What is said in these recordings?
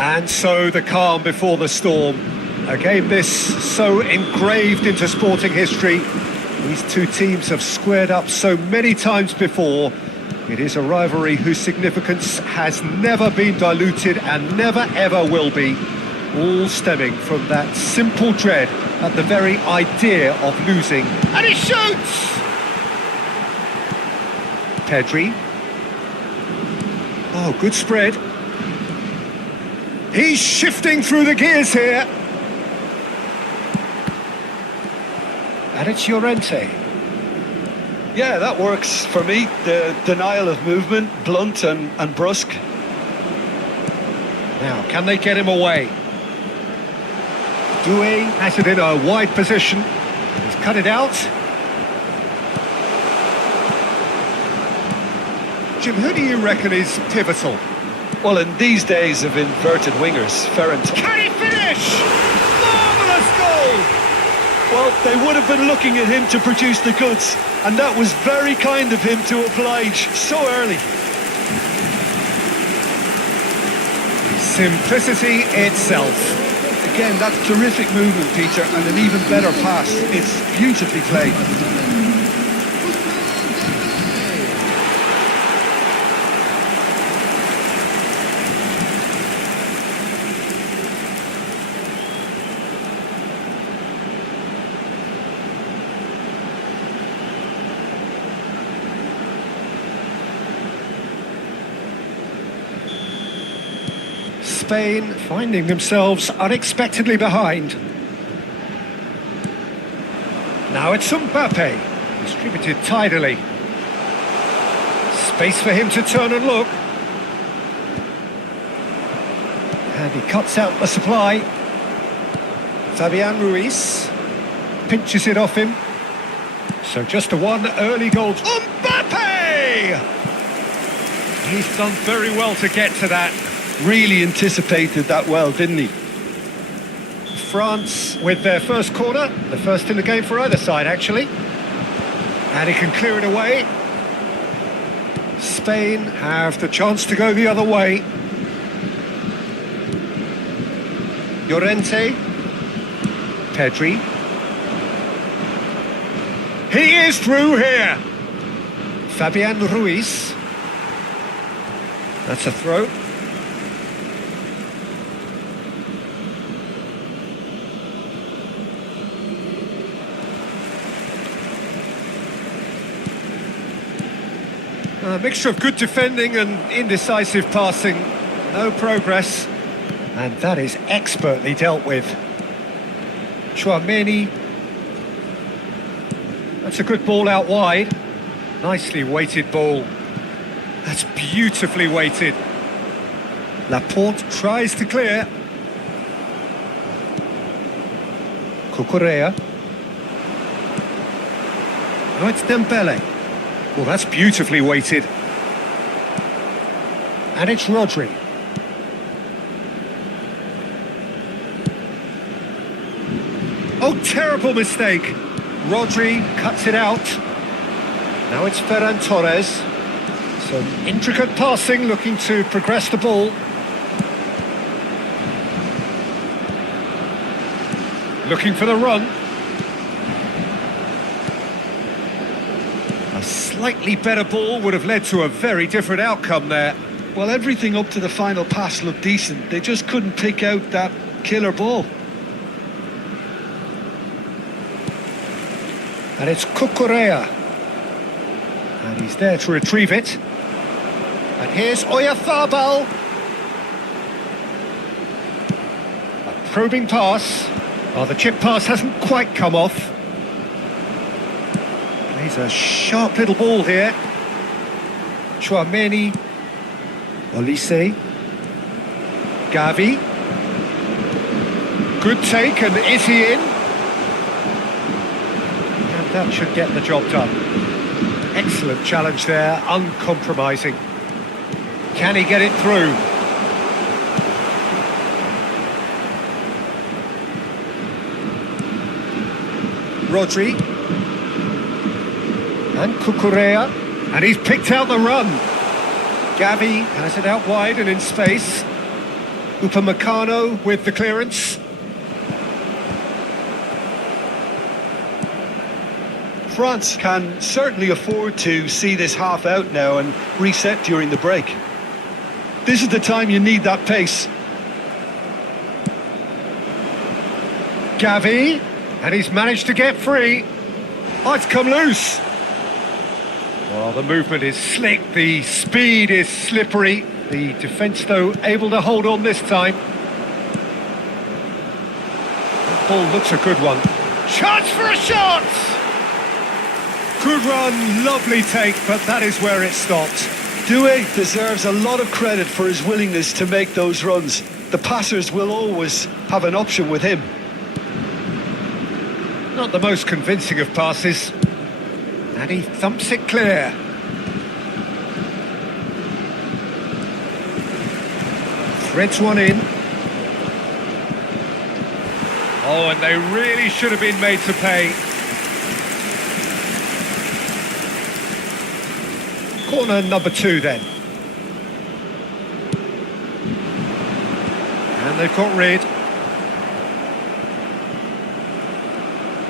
And so the calm before the storm. A game this so engraved into sporting history. These two teams have squared up so many times before. It is a rivalry whose significance has never been diluted and never ever will be. All stemming from that simple dread at the very idea of losing. And he shoots! Pedri. Oh, good spread. He's shifting through the gears here. And it's Llorente. Yeah, that works for me. The denial of movement, blunt and brusque. Now, can they get him away? Doué has it in a wide position. He's cut it out. Jim, who do you reckon is pivotal? Well, in these days of inverted wingers, Ferrand. Can he finish? Marvellous goal! Well, they would have been looking at him to produce the goods, and that was very kind of him to oblige so early. Simplicity itself. Again, that's terrific movement, Peter, and an even better pass. It's beautifully played. Spain finding themselves unexpectedly behind. Now it's Mbappe, distributed tidily. Space for him to turn and look. And he cuts out the supply. Fabian Ruiz pinches it off him. So just a one early goal. Mbappe! He's done very well to get to that. Really anticipated that well, didn't he? France with their first corner, the first in the game for either side, actually. And he can clear it away. Spain have the chance to go the other way. Llorente. Pedri. He is through here. Fabian Ruiz. That's a throw. A mixture of good defending and indecisive passing. No progress. And that is expertly dealt with. Chouameni. That's a good ball out wide. Nicely weighted ball. That's beautifully weighted. Laporte tries to clear. Cucurella. Oh, it's Dembele. Well, that's beautifully weighted. And it's Rodri. Oh, terrible mistake. Rodri cuts it out. Now it's Ferran Torres. Some intricate passing, looking to progress the ball. Looking for the run. A slightly better ball would have led to a very different outcome there. Well, everything up to the final pass looked decent. They just couldn't pick out that killer ball. And it's Cucurella. And he's there to retrieve it. And here's Oyarzabal. A probing pass. Oh, the chip pass hasn't quite come off. Plays a sharp little ball here. Chouameni. Olise. Gavi. Good take, and is he in? And that should get the job done. Excellent challenge there, uncompromising. Can he get it through? Rodri. And Cucurella. And he's picked out the run. Gavi has it out wide and in space. Upamecano with the clearance. France can certainly afford to see this half out now and reset during the break. This is the time you need that pace. Gavi, and he's managed to get free. Oh, it's come loose. Well, the movement is slick, the speed is slippery. The defence, though, able to hold on this time. The ball looks a good one. Chance for a shot! Good run, lovely take, but that is where it stopped. Doué deserves a lot of credit for his willingness to make those runs. The passers will always have an option with him. Not the most convincing of passes. And he thumps it clear. Threads one in. Oh, and they really should have been made to pay. Corner number 2 then. And they've got rid.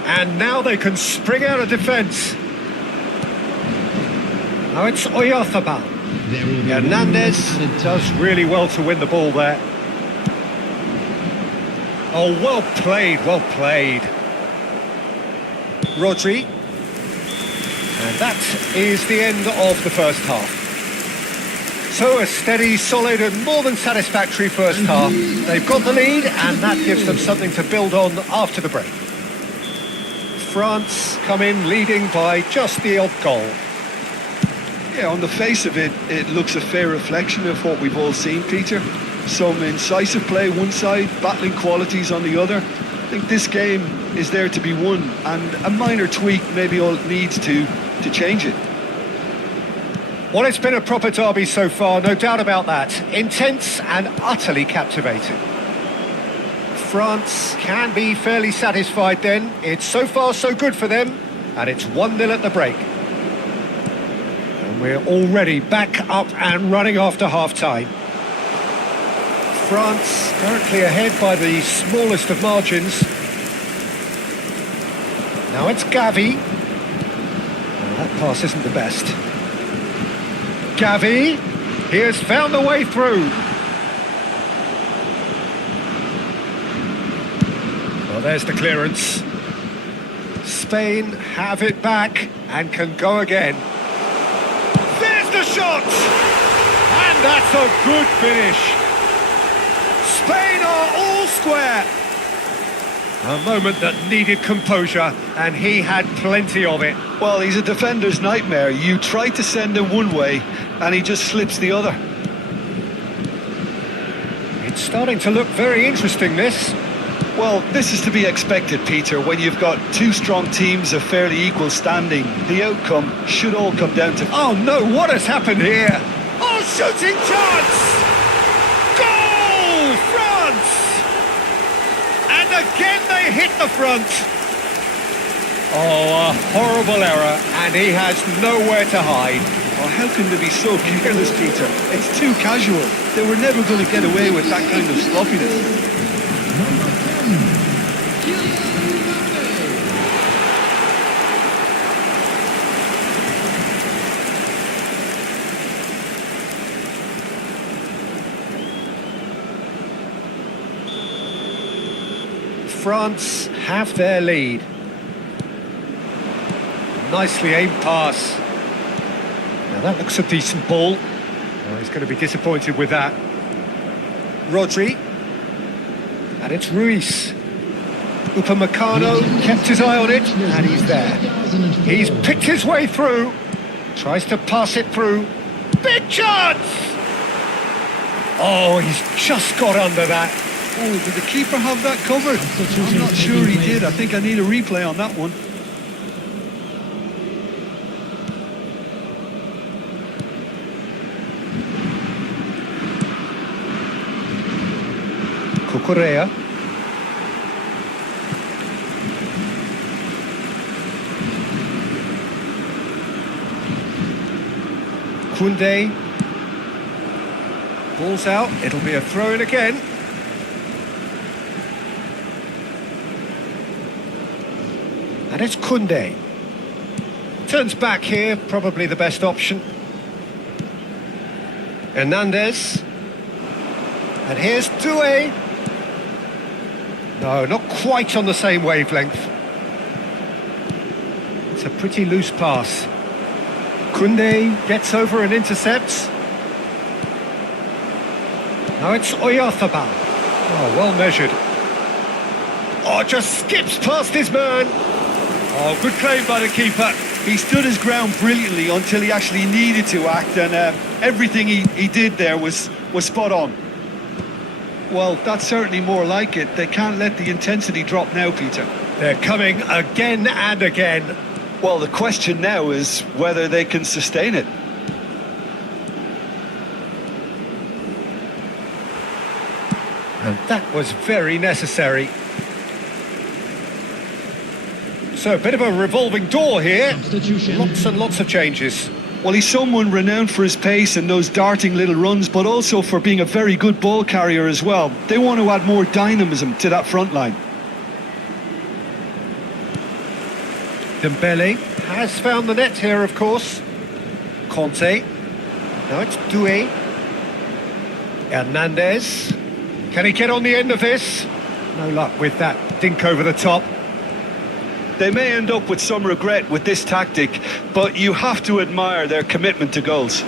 And now they can spring out of defence. Now it's Oyarzabal. Hernandez does really well to win the ball there. Oh, well played, well played. Rodri. And that is the end of the first half. So a steady, solid and more than satisfactory first half. They've got the lead and that gives them something to build on after the break. France come in leading by just the odd goal. Yeah, on the face of it, it looks a fair reflection of what we've all seen, Peter. Some incisive play one side, battling qualities on the other. I think this game is there to be won, and a minor tweak maybe all it needs to change it. Well, it's been a proper derby so far, no doubt about that. Intense and utterly captivating. France can be fairly satisfied then. It's so far so good for them, and it's 1-0 at the break. And we're already back up and running after half-time. France currently ahead by the smallest of margins. Now it's Gavi. Well, that pass isn't the best. Gavi, he has found the way through. Well, there's the clearance. Spain have it back and can go again. There's the shot! And that's a good finish. Spain are all square. A moment that needed composure, and he had plenty of it. Well, he's a defender's nightmare. You try to send him one way, and he just slips the other. It's starting to look very interesting, this. Well, this is to be expected, Peter, when you've got two strong teams of fairly equal standing. The outcome should all come down to... Oh no, what has happened here? Oh, shooting chance! Goal, France! And again they hit the front. Oh, a horrible error, and he has nowhere to hide. Oh, how can they be so careless, Peter? It's too casual. They were never going to get away with that kind of sloppiness. France have their lead. Nicely aimed pass. Now that looks a decent ball. Oh, he's going to be disappointed with that. Rodri. And it's Ruiz. Upamecano kept his eye on it, and he's there. He's picked his way through. Tries to pass it through. Big chance! Oh, he's just got under that. Oh, did the keeper have that covered? I'm not sure he did. I think I need a replay on that one. Cucurella. Koundé. Ball's out. It'll be a throw-in again. And it's Koundé. Turns back here, probably the best option. Hernandez. And here's Doué. No, not quite on the same wavelength. It's a pretty loose pass. Koundé gets over and intercepts. Now it's eFootball. Oh, well measured. Oh, just skips past his man. Oh, good claim by the keeper. He stood his ground brilliantly until he actually needed to act, and everything he did there was spot on. Well, that's certainly more like it. They can't let the intensity drop now, Peter. They're coming again and again. Well, the question now is whether they can sustain it. And that was very necessary. So a bit of a revolving door here. Lots and lots of changes. Well, he's someone renowned for his pace and those darting little runs, but also for being a very good ball carrier as well. They want to add more dynamism to that front line. Dembele has found the net here, of course. Conte. Now it's Doué. Hernandez. Can he get on the end of this? No luck with that dink over the top. They may end up with some regret with this tactic, but you have to admire their commitment to goals.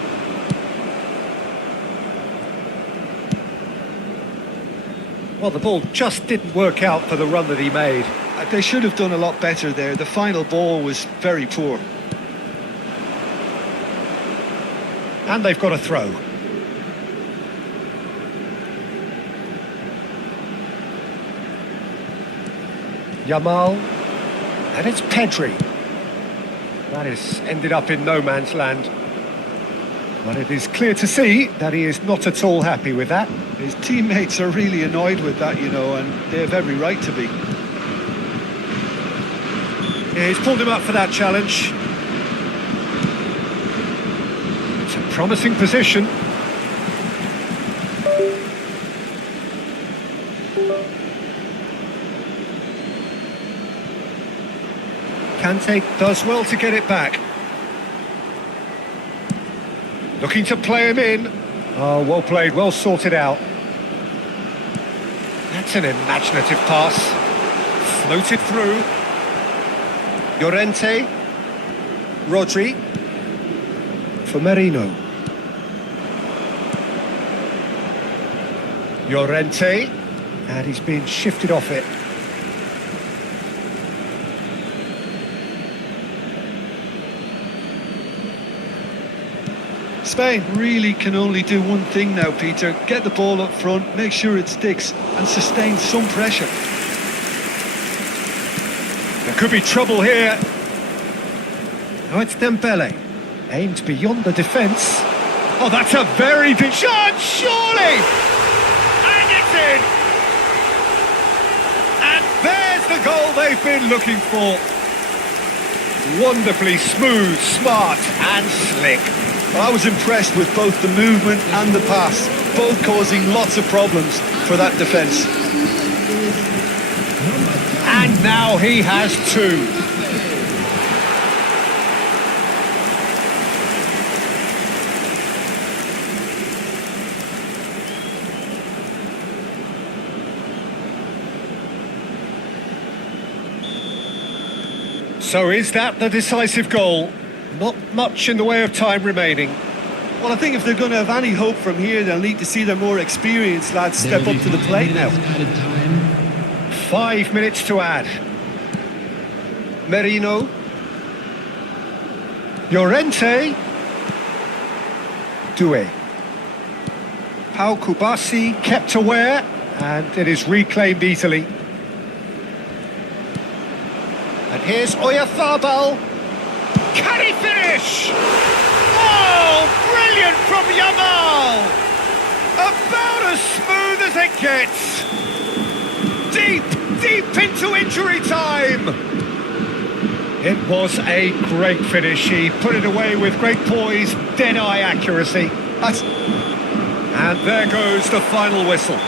Well, the ball just didn't work out for the run that he made. They should have done a lot better there. The final ball was very poor. And they've got a throw. Yamal. And it's Pedri. That has ended up in no man's land. But it is clear to see that he is not at all happy with that. His teammates are really annoyed with that, you know, and they have every right to be. Yeah, he's pulled him up for that challenge. It's a promising position. Kante does well to get it back. Looking to play him in. Oh, well played, well sorted out. That's an imaginative pass. Floated through. Llorente. Rodri. For Merino. Llorente. And he's been shifted off it. Spain really can only do one thing now, Peter. Get the ball up front, make sure it sticks, and sustain some pressure. There could be trouble here. Now it's Dembele. Aimed beyond the defence. Oh, that's a very big shot, surely! And it's in! And there's the goal they've been looking for. Wonderfully smooth, smart and slick. I was impressed with both the movement and the pass, both causing lots of problems for that defence. And now he has two. So is that the decisive goal? Not much in the way of time remaining. Well, I think if they're going to have any hope from here, they'll need to see their more experienced lads step up to the plate now. 5 minutes to add. Merino. Llorente. Doué. Pau Kubasi kept aware, and it is reclaimed easily. And here's eFootball. Can he finish? Oh, brilliant from Yamal! About as smooth as it gets. Deep into injury time. It was a great finish. He put it away with great poise, dead-eye accuracy. And there goes the final whistle.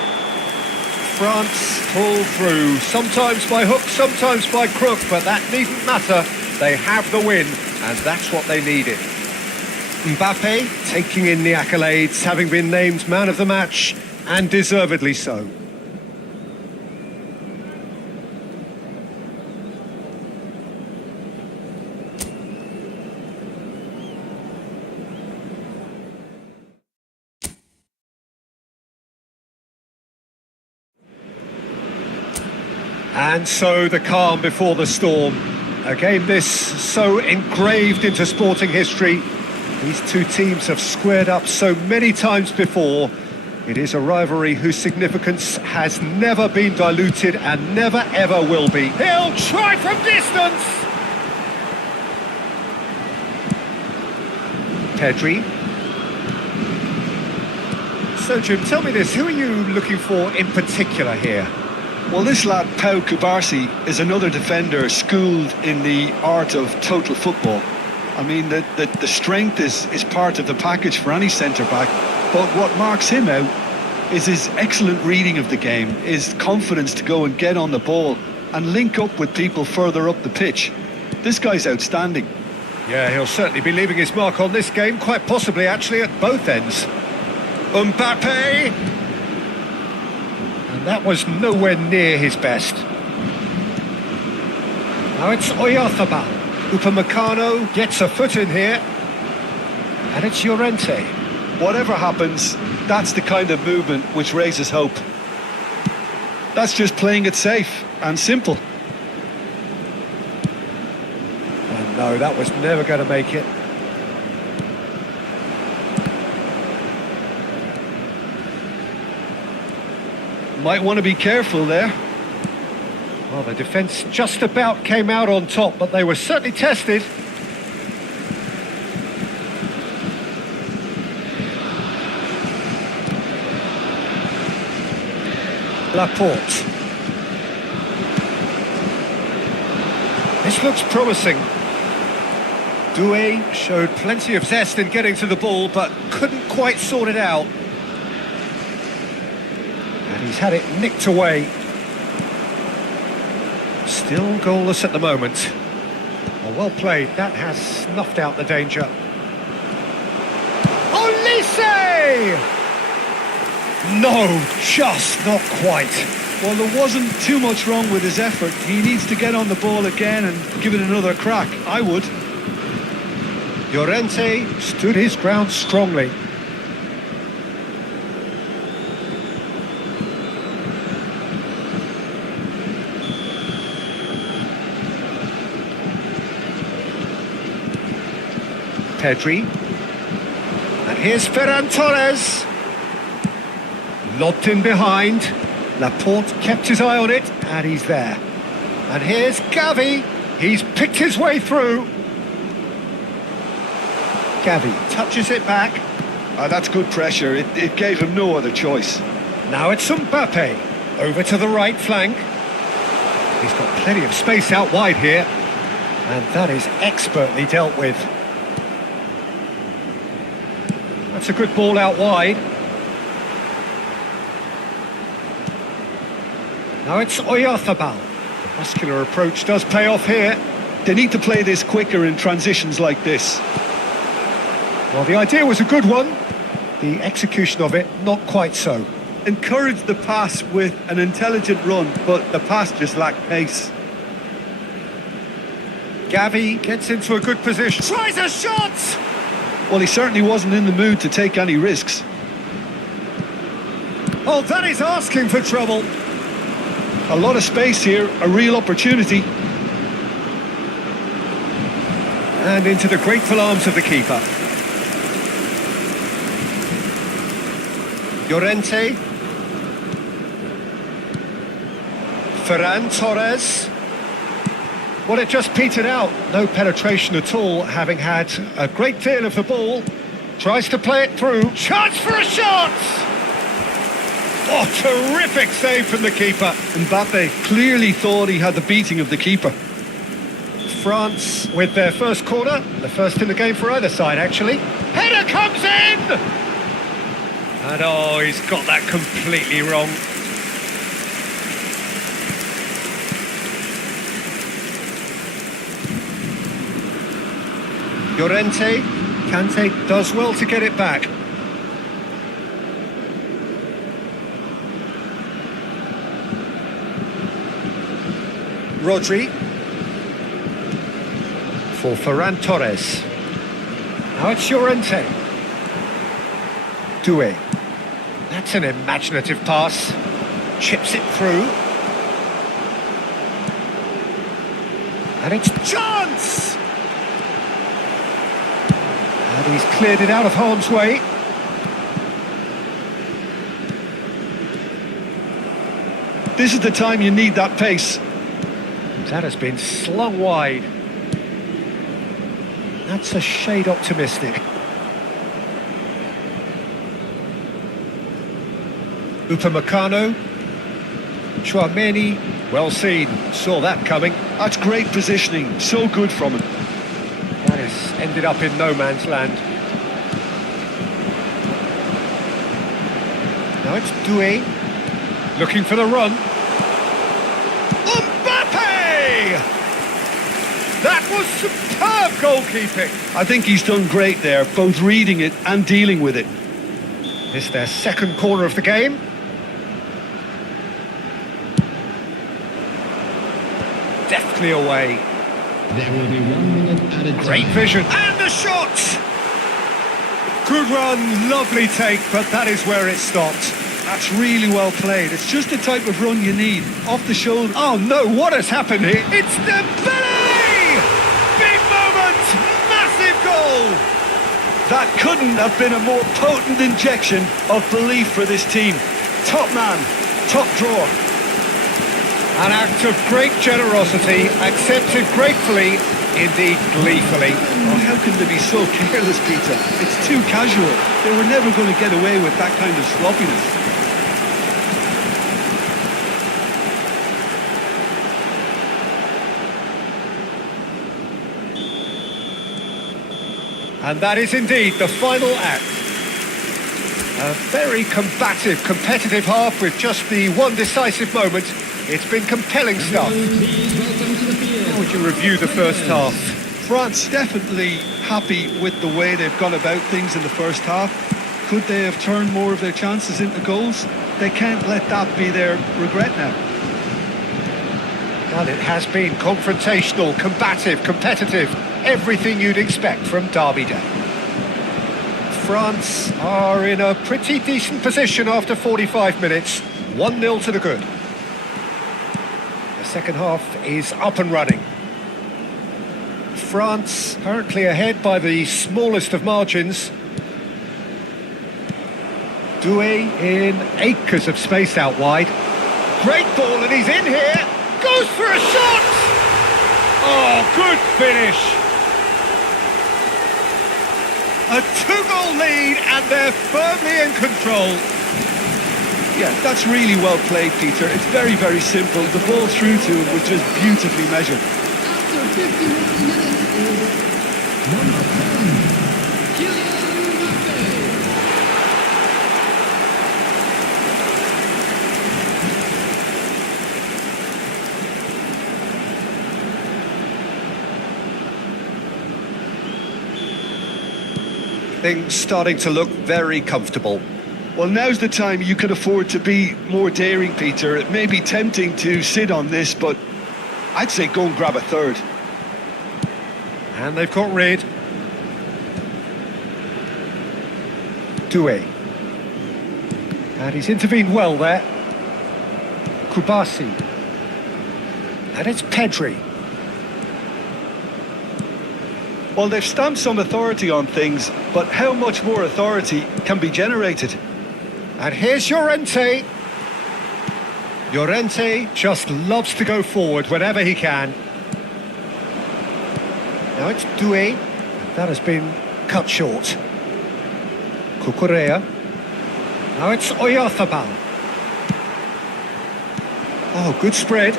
France pull through, sometimes by hook, sometimes by crook, but that needn't matter. They have the win, and that's what they needed. Mbappe taking in the accolades, having been named man of the match, and deservedly so. And so the calm before the storm. A game this so engraved into sporting history. These two teams have squared up so many times before. It is a rivalry whose significance has never been diluted and never ever will be. He'll try from distance! Pedri. So Jim, tell me this, who are you looking for in particular here? Well, this lad, Pau Cubarsí, is another defender schooled in the art of total football. I mean, the strength is part of the package for any centre-back, but what marks him out is his excellent reading of the game, his confidence to go and get on the ball and link up with people further up the pitch. This guy's outstanding. Yeah, he'll certainly be leaving his mark on this game, quite possibly actually at both ends. Mbappe! And that was nowhere near his best. Now it's Oyarzabal. Upamecano gets a foot in here. And it's Llorente. Whatever happens, that's the kind of movement which raises hope. That's just playing it safe and simple. And no, that was never going to make it. Might want to be careful there. Well, the defence just about came out on top, but they were certainly tested. Laporte. This looks promising. Doué showed plenty of zest in getting to the ball, but couldn't quite sort it out. And he's had it nicked away. Still goalless at the moment. Well played, that has snuffed out the danger. Olise! No, just not quite. Well, there wasn't too much wrong with his effort. He needs to get on the ball again and give it another crack. I would. Llorente stood his ground strongly. Pedri. And here's Ferran Torres. Lobbed in behind. Laporte kept his eye on it, and he's there. And here's Gavi. He's picked his way through. Gavi touches it back. That's good pressure. It gave him no other choice. Now it's Mbappe. Over to the right flank. He's got plenty of space out wide here. And that is expertly dealt with. That's a good ball out wide. Now it's Oyarzabal. The muscular approach does pay off here. They need to play this quicker in transitions like this. Well, the idea was a good one. The execution of it, not quite so. Encourage the pass with an intelligent run, but the pass just lacked pace. Gavi gets into a good position. Tries a shot! Well, he certainly wasn't in the mood to take any risks. Oh, that is asking for trouble. A lot of space here, a real opportunity. And into the grateful arms of the keeper. Llorente. Ferran Torres. Well, it just petered out. No penetration at all, having had a great deal of the ball. Tries to play it through. Chance for a shot! Oh, terrific save from the keeper. Mbappe clearly thought he had the beating of the keeper. France with their first corner. The first in the game for either side, actually. Header comes in! And oh, he's got that completely wrong. Llorente. Kante does well to get it back. Rodri. For Ferran Torres. Now it's Llorente. Doué. That's an imaginative pass. Chips it through. And it's chance! And he's cleared it out of harm's way. This is the time you need that pace. That has been slung wide. That's a shade optimistic. Upamecano. Chouameni. Well seen. Saw that coming. That's great positioning. So good from him. That has ended up in no man's land. Now it's Doué. Looking for the run. Mbappe! That was superb goalkeeping. I think he's done great there, both reading it and dealing with it. This is their second corner of the game. Deftly away. There will be 1 minute added time. Great vision. And the shot! Good run, lovely take, but that is where it stopped. That's really well played. It's just the type of run you need. Off the shoulder. Oh no, what has happened here? It's Dembele! Big moment! Massive goal! That couldn't have been a more potent injection of belief for this team. Top man, top draw. An act of great generosity, accepted gratefully, indeed gleefully. Oh, how can they be so careless, Peter? It's too casual. They were never going to get away with that kind of sloppiness. And that is indeed the final act. A very combative, competitive half with just the one decisive moment. It's been compelling stuff. Please welcome to the field. How would you review the first half? France definitely happy with the way they've gone about things in the first half. Could they have turned more of their chances into goals? They can't let that be their regret now. Well, it has been confrontational, combative, competitive. Everything you'd expect from Derby Day. France are in a pretty decent position after 45 minutes. 1-0 to the good. The second half is up and running. France currently ahead by the smallest of margins. Doué in acres of space out wide. Great ball and he's in here. Goes for a shot! Oh, good finish! A 2-goal lead and they're firmly in control. Yeah, that's really well played, Peter. It's very, very simple. The ball through to him was just beautifully measured. After 51 minutes is number 10, Kylian Mbappe. Things starting to look very comfortable. Well, now's the time you can afford to be more daring, Peter. It may be tempting to sit on this, but I'd say go and grab a third. And they've got rid. Doué. And he's intervened well there. Kubasi. And it's Pedri. Well, they've stamped some authority on things, but how much more authority can be generated? And here's Llorente. Llorente just loves to go forward whenever he can. Now it's Doué. That has been cut short. Cucurella. Now it's Oyarzabal. Oh, good spread.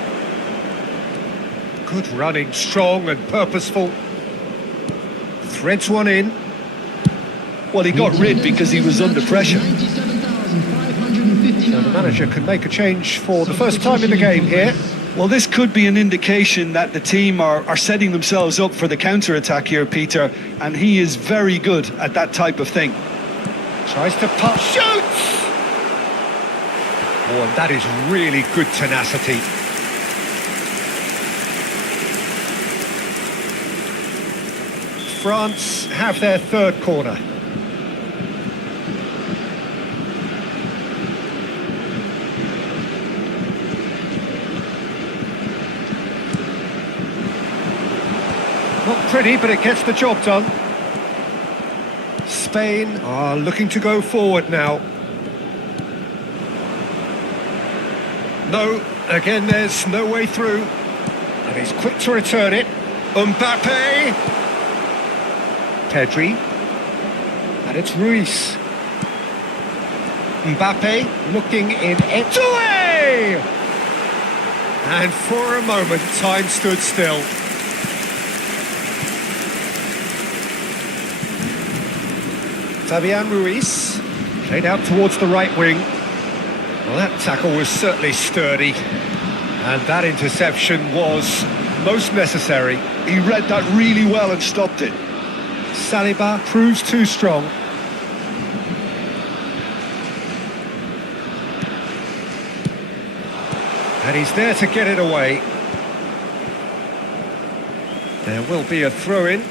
Good running, strong and purposeful. Threads one in. Well, he got rid because he was under pressure. 97,550 So the manager can make a change for the first time in the game here. Well, this could be an indication that the team are setting themselves up for the counter-attack here, Peter, and he is very good at that type of thing. Tries to push, shoots! Oh, and that is really good tenacity. France have their third corner. Not pretty, but it gets the job done. Spain are looking to go forward now. No, again there's no way through. And he's quick to return it. Mbappe! Pedri. And it's Ruiz. Mbappe looking in Eto'o! And for a moment, time stood still. Fabian Ruiz, played out towards the right wing. Well, that tackle was certainly sturdy, and that interception was most necessary. He read that really well and stopped it. Saliba proves too strong. And he's there to get it away. There will be a throw-in.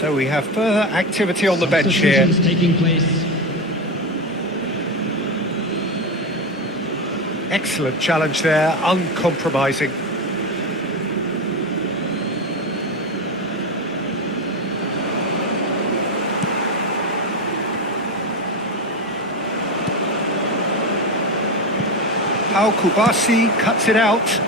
So we have further activity on the bench here. Substitutions taking place. Excellent challenge there, uncompromising. How Kubasi cuts it out.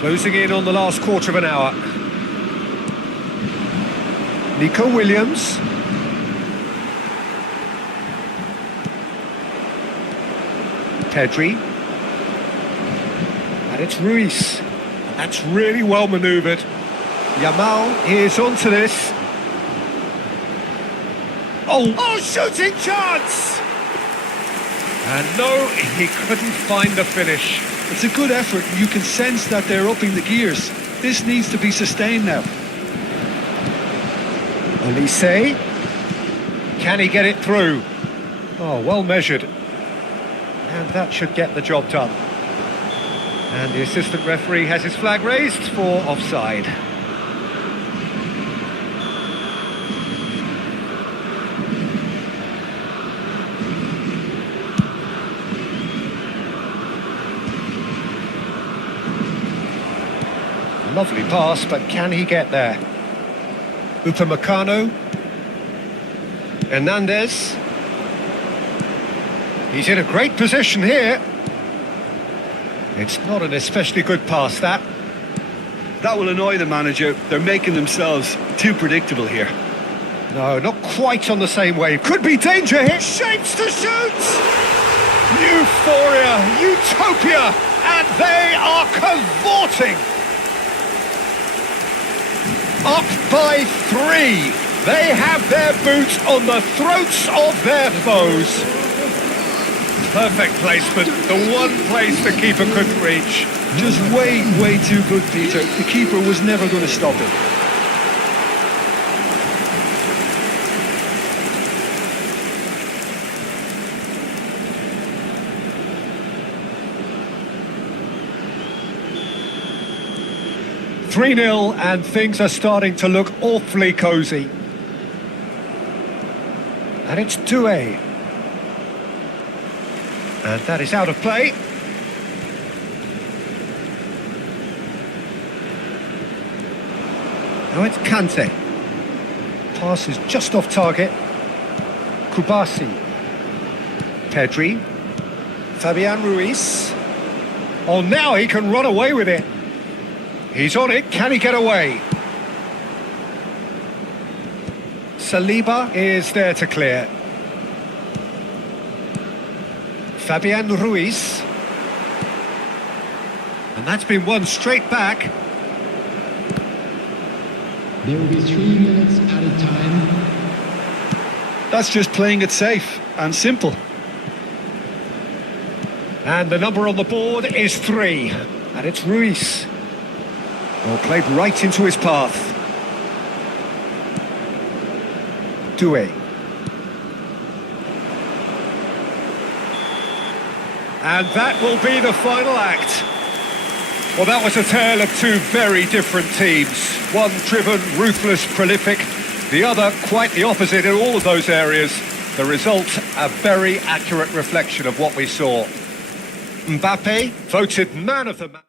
Closing in on the last quarter of an hour. Nico Williams. Pedri. And it's Ruiz. That's really well manoeuvred. Yamal is onto this. Oh, shooting chance! And no, he couldn't find the finish. It's a good effort. You can sense that they're upping the gears. This needs to be sustained now. Olise. Can he get it through? Oh, well measured. And that should get the job done. And the assistant referee has his flag raised for offside. Lovely pass, but can he get there? Upamecano. Hernandez. He's in a great position here. It's not an especially good pass, that. That will annoy the manager. They're making themselves too predictable here. No, not quite on the same wave. Could be danger here. Shapes to shoot! Euphoria, utopia, and they are cavorting. Up by 3. They have their boots on the throats of their foes. Perfect placement, the one place the keeper couldn't reach. Just way too good, Peter. The keeper was never going to stop it. "3-0, and things are starting to look awfully cosy. And it's Doué. And that is out of play. Now it's Kante. Pass is just off target. Kubasi. Pedri. Fabian Ruiz. Oh, now he can run away with it. He's on it, can he get away? Saliba is there to clear. Fabian Ruiz. And that's been won straight back. There will be 3 minutes added time. That's just playing it safe and simple. And the number on the board is 3. And it's Ruiz. Well, played right into his path. Doué. And that will be the final act. Well, that was a tale of two very different teams. One driven, ruthless, prolific. The other quite the opposite in all of those areas. The result, a very accurate reflection of what we saw. Mbappe, voted man of the match.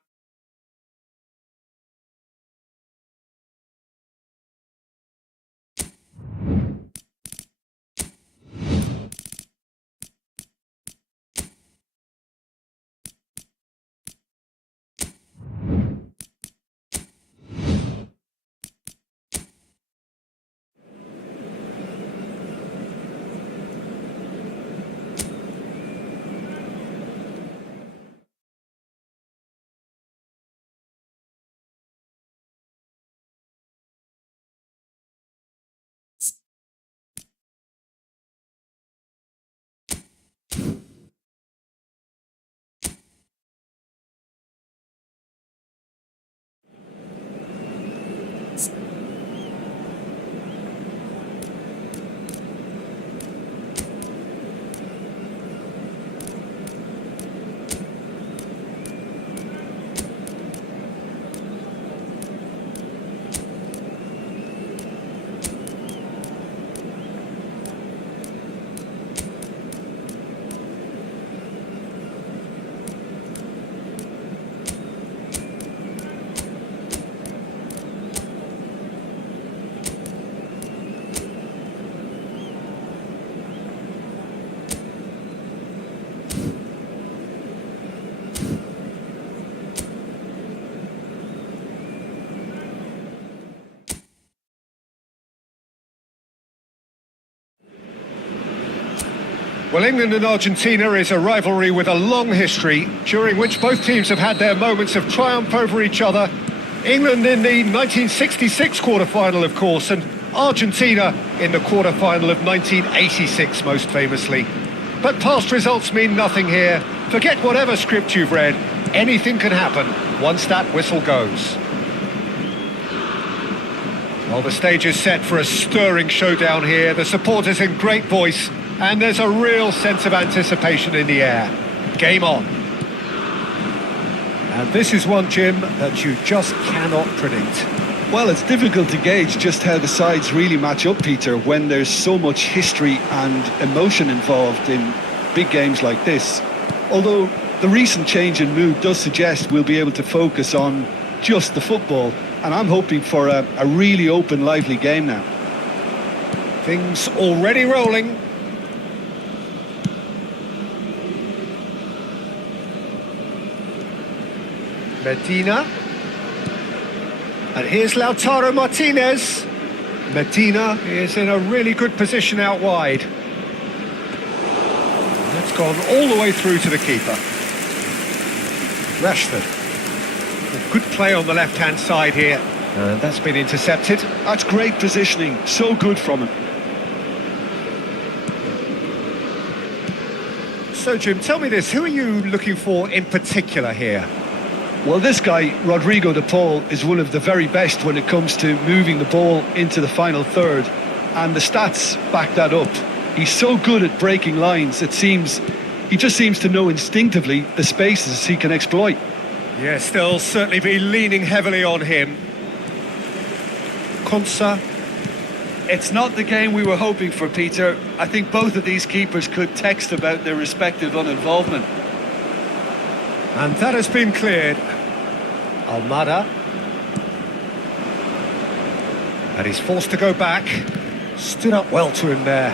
Well, England and Argentina is a rivalry with a long history, during which both teams have had their moments of triumph over each other. England in the 1966 quarter-final, of course, and Argentina in the quarter-final of 1986, most famously. But past results mean nothing here. Forget whatever script you've read. Anything can happen once that whistle goes. Well, the stage is set for a stirring showdown here. The supporters in great voice. And there's a real sense of anticipation in the air. Game on. And this is one, Jim, that you just cannot predict. Well, it's difficult to gauge just how the sides really match up, Peter, when there's so much history and emotion involved in big games like this. Although the recent change in mood does suggest we'll be able to focus on just the football. And I'm hoping for a really open, lively game now. Things already rolling. Medina. And here's Lautaro Martinez. Medina is in a really good position out wide. That's gone all the way through to the keeper. Rashford. A good play on the left-hand side here. And that's been intercepted. That's great positioning. So good from him. So, Jim, tell me this. Who are you looking for in particular here? Well, this guy, Rodrigo de Paul, is one of the very best when it comes to moving the ball into the final third. And the stats back that up. He's so good at breaking lines, it seems. He just seems to know instinctively the spaces he can exploit. Yes, they'll certainly be leaning heavily on him. Konsa. It's not the game we were hoping for, Peter. I think both of these keepers could text about their respective uninvolvement. And that has been cleared. Almada. And he's forced to go back. Stood up well to him there.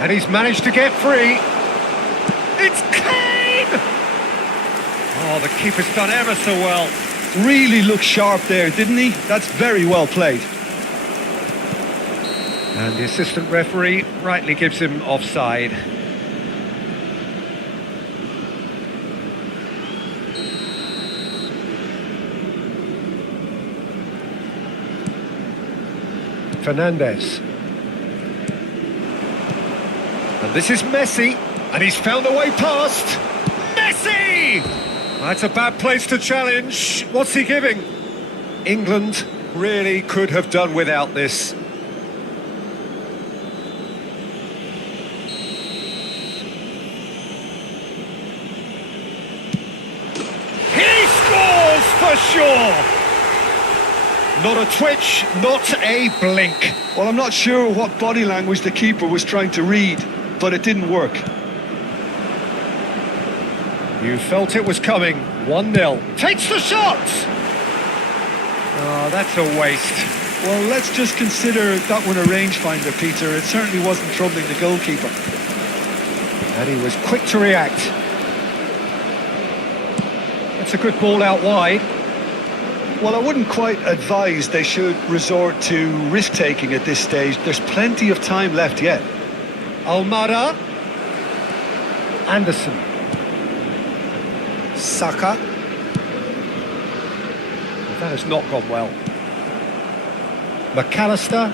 And he's managed to get free. It's Kane! Oh, the keeper's done ever so well. Really looked sharp there, didn't he? That's very well played. And the assistant referee rightly gives him offside. Fernandez. This is Messi, and he's found a way past. Messi! That's a bad place to challenge. What's he giving? England really could have done without this. He scores for sure! Not a twitch, not a blink. Well, I'm not sure what body language the keeper was trying to read, but it didn't work. You felt it was coming. 1-0. Takes the shot! Oh, that's a waste. Well, let's just consider that one a rangefinder, Peter. It certainly wasn't troubling the goalkeeper. And he was quick to react. That's a good ball out wide. Well, I wouldn't quite advise they should resort to risk-taking at this stage. There's plenty of time left yet. Almada. Anderson. Saka. That has not gone well. McAllister.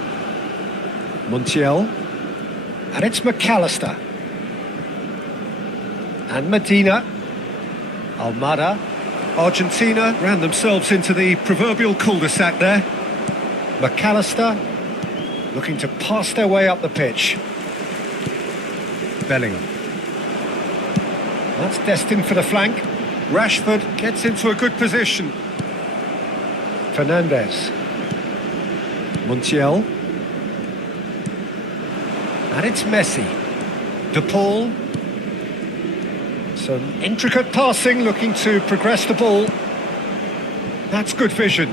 Montiel. And it's McAllister. And Medina. Almada. Argentina ran themselves into the proverbial cul-de-sac there. McAllister looking to pass their way up the pitch. Bellingham. That's destined for the flank. Rashford gets into a good position. Fernandes. Montiel. And it's Messi. De Paul. Some intricate passing, looking to progress the ball. That's good vision.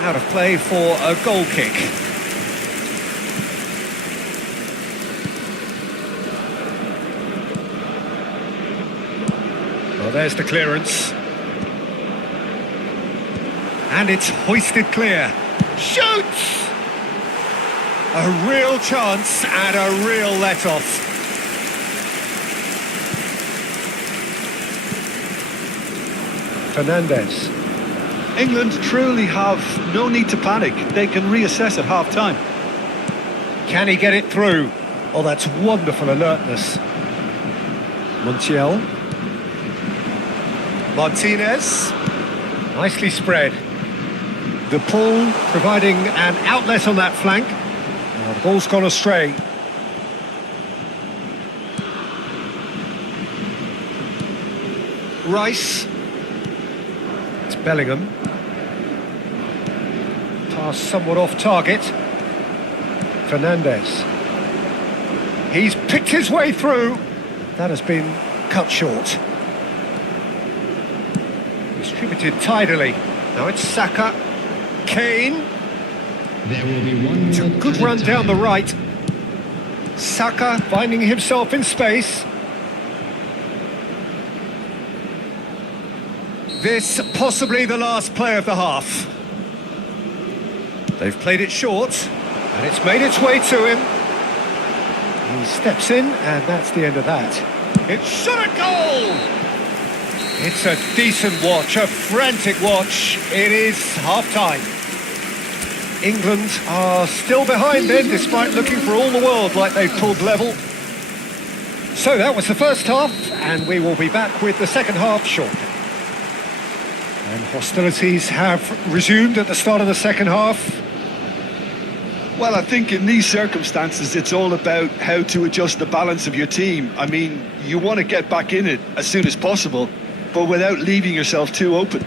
Out of play for a goal kick. Well, there's the clearance. And it's hoisted clear. Shoots! A real chance and a real let-off. Fernandes. England truly have no need to panic. They can reassess at half-time. Can he get it through? Oh, that's wonderful alertness. Montiel. Martinez. Nicely spread. De Paul providing an outlet on that flank. Oh, the ball's gone astray. Rice. It's Bellingham. Pass somewhat off target. Fernandes. He's picked his way through. That has been cut short. Distributed tidily. Now it's Saka. Kane. There will be 1 It's a minute good added run down the time. right. Saka finding himself in space. This possibly the last play of the half. They've played it short, and it's made its way to him. He steps in, and that's the end of that. It's shot a goal! It's a decent watch, a frantic watch. It is half-time. England are still behind then, despite looking for all the world like they've pulled level. So that was the first half, and we will be back with the second half shortly. And hostilities have resumed at the start of the second half. Well, I think in these circumstances, it's all about how to adjust the balance of your team. I mean, you want to get back in it as soon as possible, but without leaving yourself too open.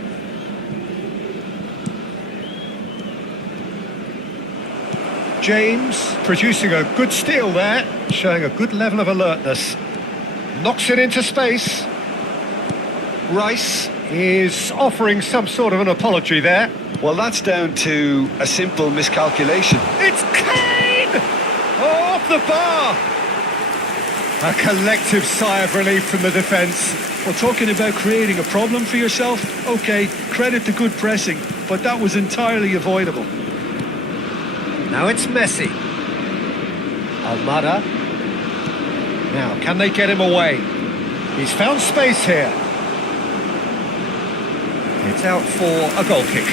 James producing a good steal there, showing a good level of alertness. Knocks it into space. Rice is offering some sort of an apology there. Well, that's down to a simple miscalculation. It's Kane! Oh, off the bar! A collective sigh of relief from the defence. Well, talking about creating a problem for yourself, okay, credit to good pressing, but that was entirely avoidable. Now it's Messi. Almada. Now, can they get him away? He's found space here. It's out for a goal kick.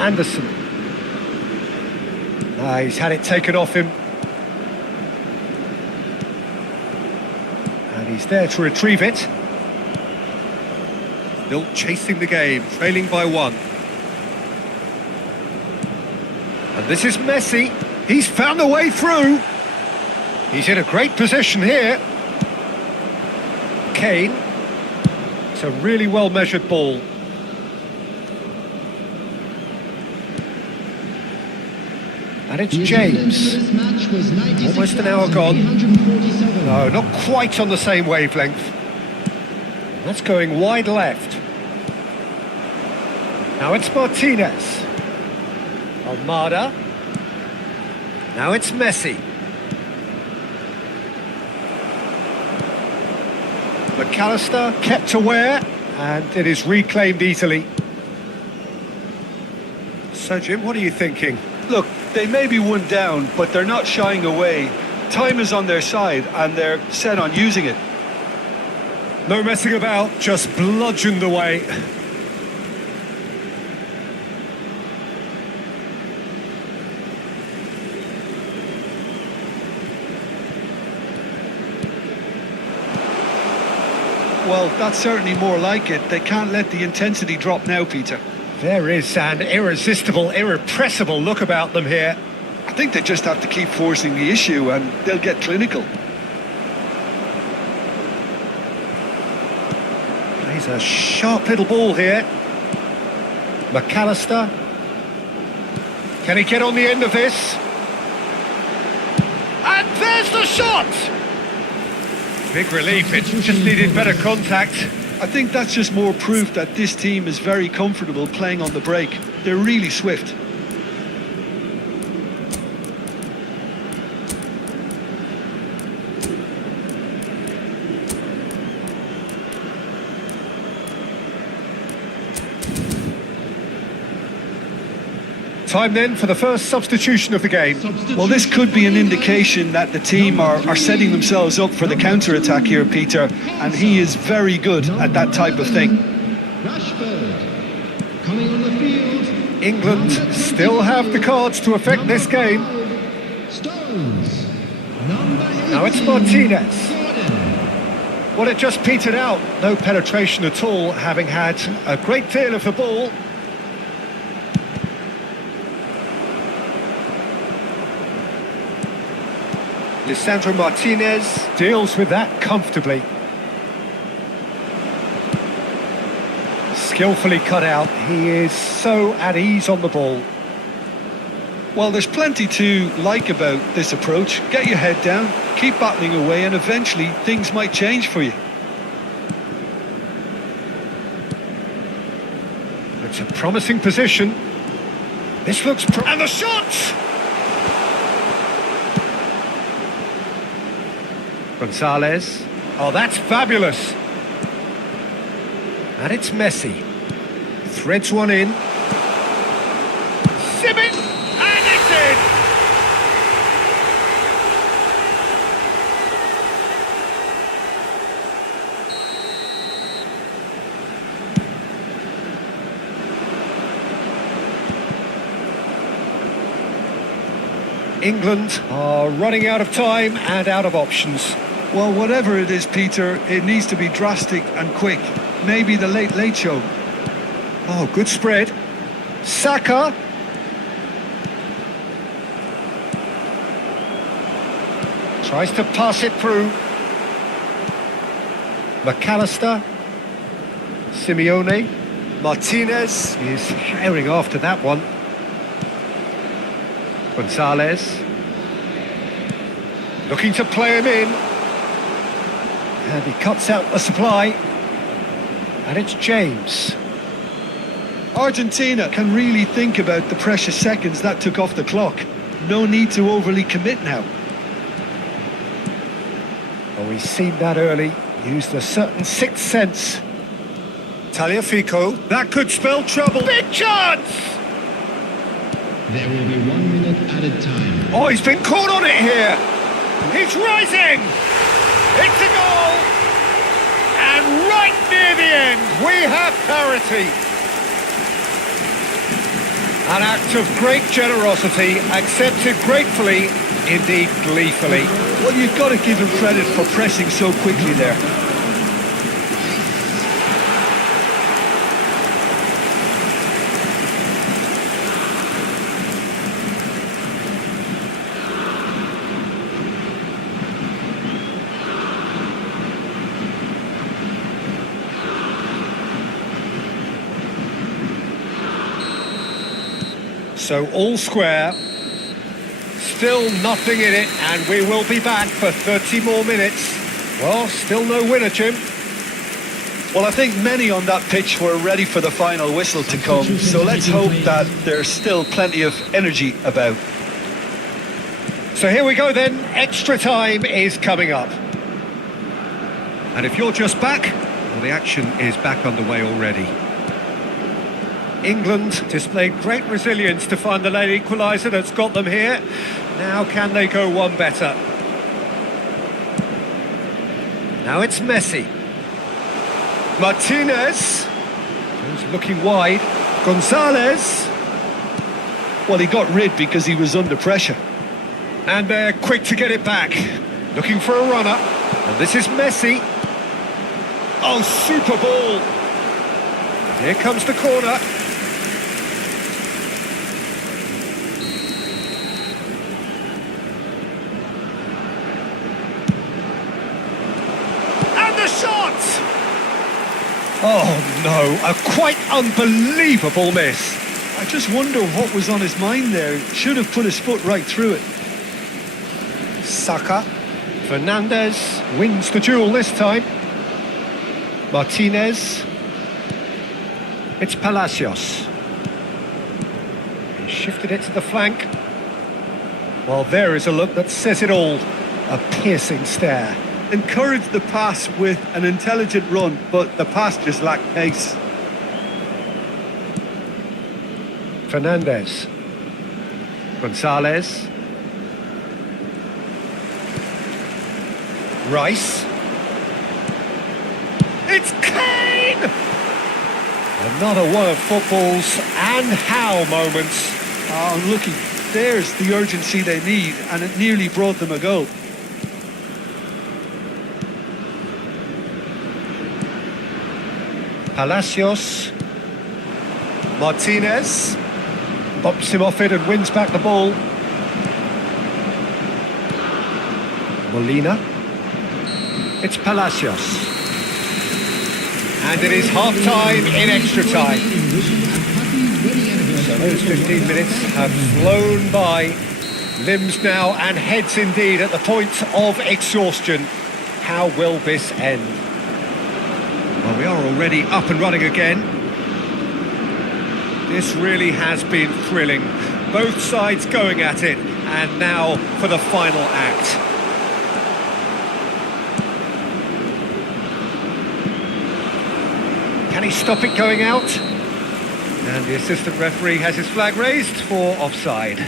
Anderson. He's had it taken off him. And he's there to retrieve it. Still chasing the game, trailing by 1. And this is Messi. He's found a way through. He's in a great position here. Kane. It's a really well-measured ball. And it's James. Almost an hour gone. No, not quite on the same wavelength. That's going wide left. Now it's Martinez. Almada. Now it's Messi. McAllister kept aware, and it is reclaimed easily. So, Jim, what are you thinking? Look, they may be one down, but they're not shying away. Time is on their side, and they're set on using it. No messing about, just bludgeoned away. Well, that's certainly more like it. They can't let the intensity drop now, Peter. There is an irresistible, irrepressible look about them here. I think they just have to keep forcing the issue and they'll get clinical. He's a sharp little ball here. McAllister. Can he get on the end of this? And there's the shot! Big relief, it just needed better contact. I think that's just more proof that this team is very comfortable playing on the break. They're really swift. Time then for the first substitution of the game. Well, this could be an indication that the team are setting themselves up for the counter-attack here, Peter, and he is very good at that type of thing. Rashford coming on the field. England still have the cards to affect this game. Stones. Number Now it's 18, Martinez. Gordon. Well, it just petered out. No penetration at all, having had a great deal of the ball. Lisandro Martinez deals with that comfortably. Skillfully cut out. He is so at ease on the ball. Well, there's plenty to like about this approach. Get your head down, keep battling away, and eventually things might change for you. It's a promising position. This looks and the shot! Gonzalez. Oh, that's fabulous. And it's Messi. Threads one in. Simmons! And it's in! England are running out of time and out of options. Well, whatever it is, Peter, it needs to be drastic and quick. Maybe the late show. Oh, good spread. Saka. Tries to pass it through. McAllister. Simeone. Martinez is herring after that one. Gonzalez. Looking to play him in. And he cuts out the supply. And it's James. Argentina can really think about the precious seconds that took off the clock. No need to overly commit now. Oh, he's seen that early. Used a certain sixth sense. Tagliafico. That could spell trouble. Big chance! There will be 1 minute added time. Oh, he's been caught on it here. He's rising. It's a goal. And right near the end, we have parity. An act of great generosity, accepted gratefully, indeed gleefully. Well, you've got to give him credit for pressing so quickly there. So all square, still nothing in it, and we will be back for 30 more minutes. Well, still no winner, Jim. Well, I think many on that pitch were ready for the final whistle to come, so let's hope that there's still plenty of energy about. So here we go then, extra time is coming up. And if you're just back, well, the action is back underway already. England displayed great resilience to find the late equaliser that's got them here. Now can they go one better? Now it's Messi. Martinez. Who's looking wide. Gonzalez. Well, he got rid because he was under pressure. And they're quick to get it back. Looking for a runner. And this is Messi. Oh, super ball. Here comes the corner. Oh no, a quite unbelievable miss. I just wonder what was on his mind there. Should have put his foot right through it. Saka. Fernandez wins the duel this time. Martinez. It's Palacios. He shifted it to the flank. Well, there is a look that says it all. A piercing stare. Encouraged the pass with an intelligent run, but the pass just lacked pace. Fernandez. Gonzalez. Rice. It's Kane! Another one of football's and how moments. Oh, looky, there's the urgency they need, and it nearly brought them a goal. Palacios. Martinez. Bops him off it and wins back the ball. Molina. It's Palacios. And it is half-time in extra time. So those 15 minutes have flown by. Limbs now and heads indeed at the point of exhaustion. How will this end? Well, we are already up and running again. This really has been thrilling. Both sides going at it, and now for the final act. Can he stop it going out? And the assistant referee has his flag raised for offside.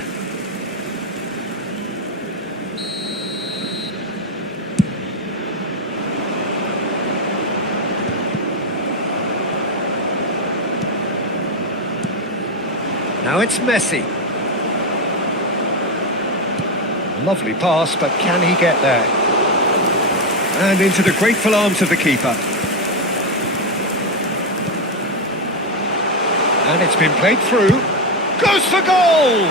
Now it's Messi. Lovely pass, but can he get there? And into the grateful arms of the keeper. And it's been played through. Goes for goal!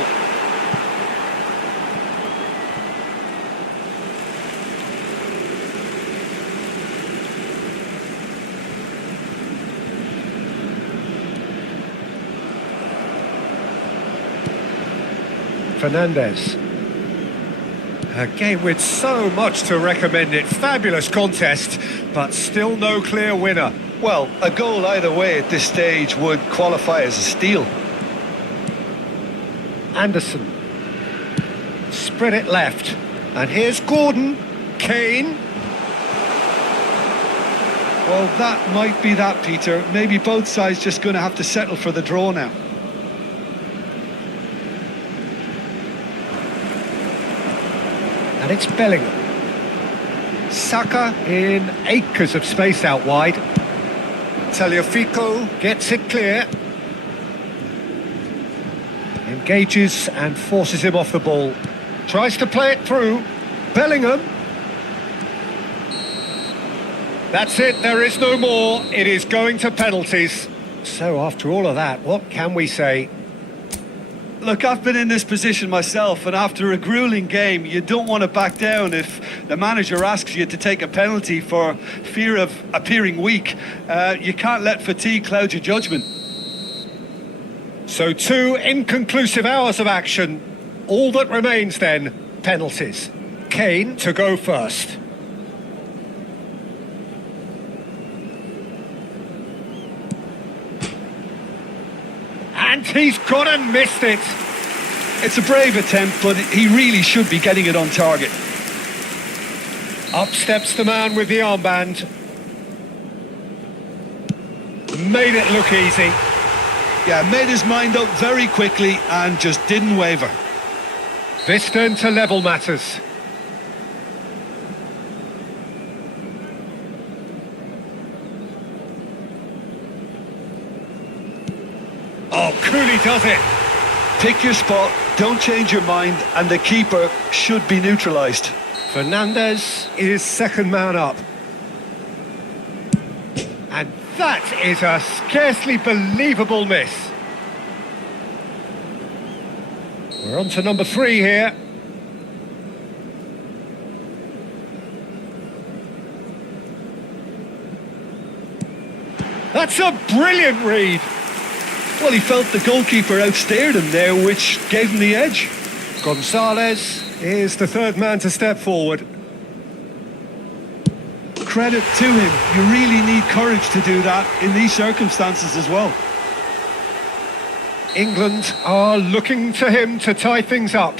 Fernandez. A game with so much to recommend it. Fabulous contest, but still no clear winner. Well, a goal either way at this stage would qualify as a steal. Anderson. Spread it left. And here's Gordon. Kane. Well, that might be that, Peter. Maybe both sides just going to have to settle for the draw now. And it's Bellingham. Saka in acres of space out wide. Tagliafico gets it clear. Engages and forces him off the ball. Tries to play it through. Bellingham. That's it, there is no more. It is going to penalties. So after all of that, what can we say? Look, I've been in this position myself, and after a grueling game, you don't want to back down if the manager asks you to take a penalty for fear of appearing weak. You can't let fatigue cloud your judgment. So 2 inconclusive hours of action. All that remains then, penalties. Kane to go first. And he's gone and missed it. It's a brave attempt, but he really should be getting it on target. Up steps the man with the armband. Made it look easy. Yeah, made his mind up very quickly and just didn't waver. This then to level matters. Oh, Cooley does it. Pick your spot, don't change your mind, and the keeper should be neutralised. Fernandez is second man up. And that is a scarcely believable miss. We're on to number 3 here. That's a brilliant read. Well, he felt the goalkeeper outstared him there, which gave him the edge. Gonzalez is the third man to step forward. Credit to him. You really need courage to do that in these circumstances as well. England are looking to him to tie things up.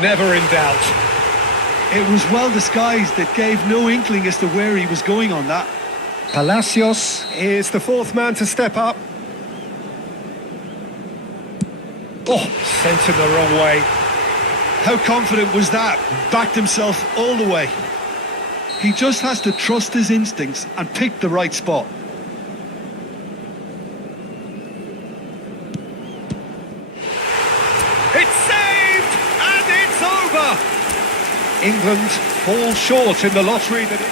Never in doubt. It was well disguised. It gave no inkling as to where he was going on that. Palacios is the fourth man to step up. Oh, sent him the wrong way. How confident was that? Backed himself all the way. He just has to trust his instincts and pick the right spot. It's saved! And it's over! England fall short in the lottery that it...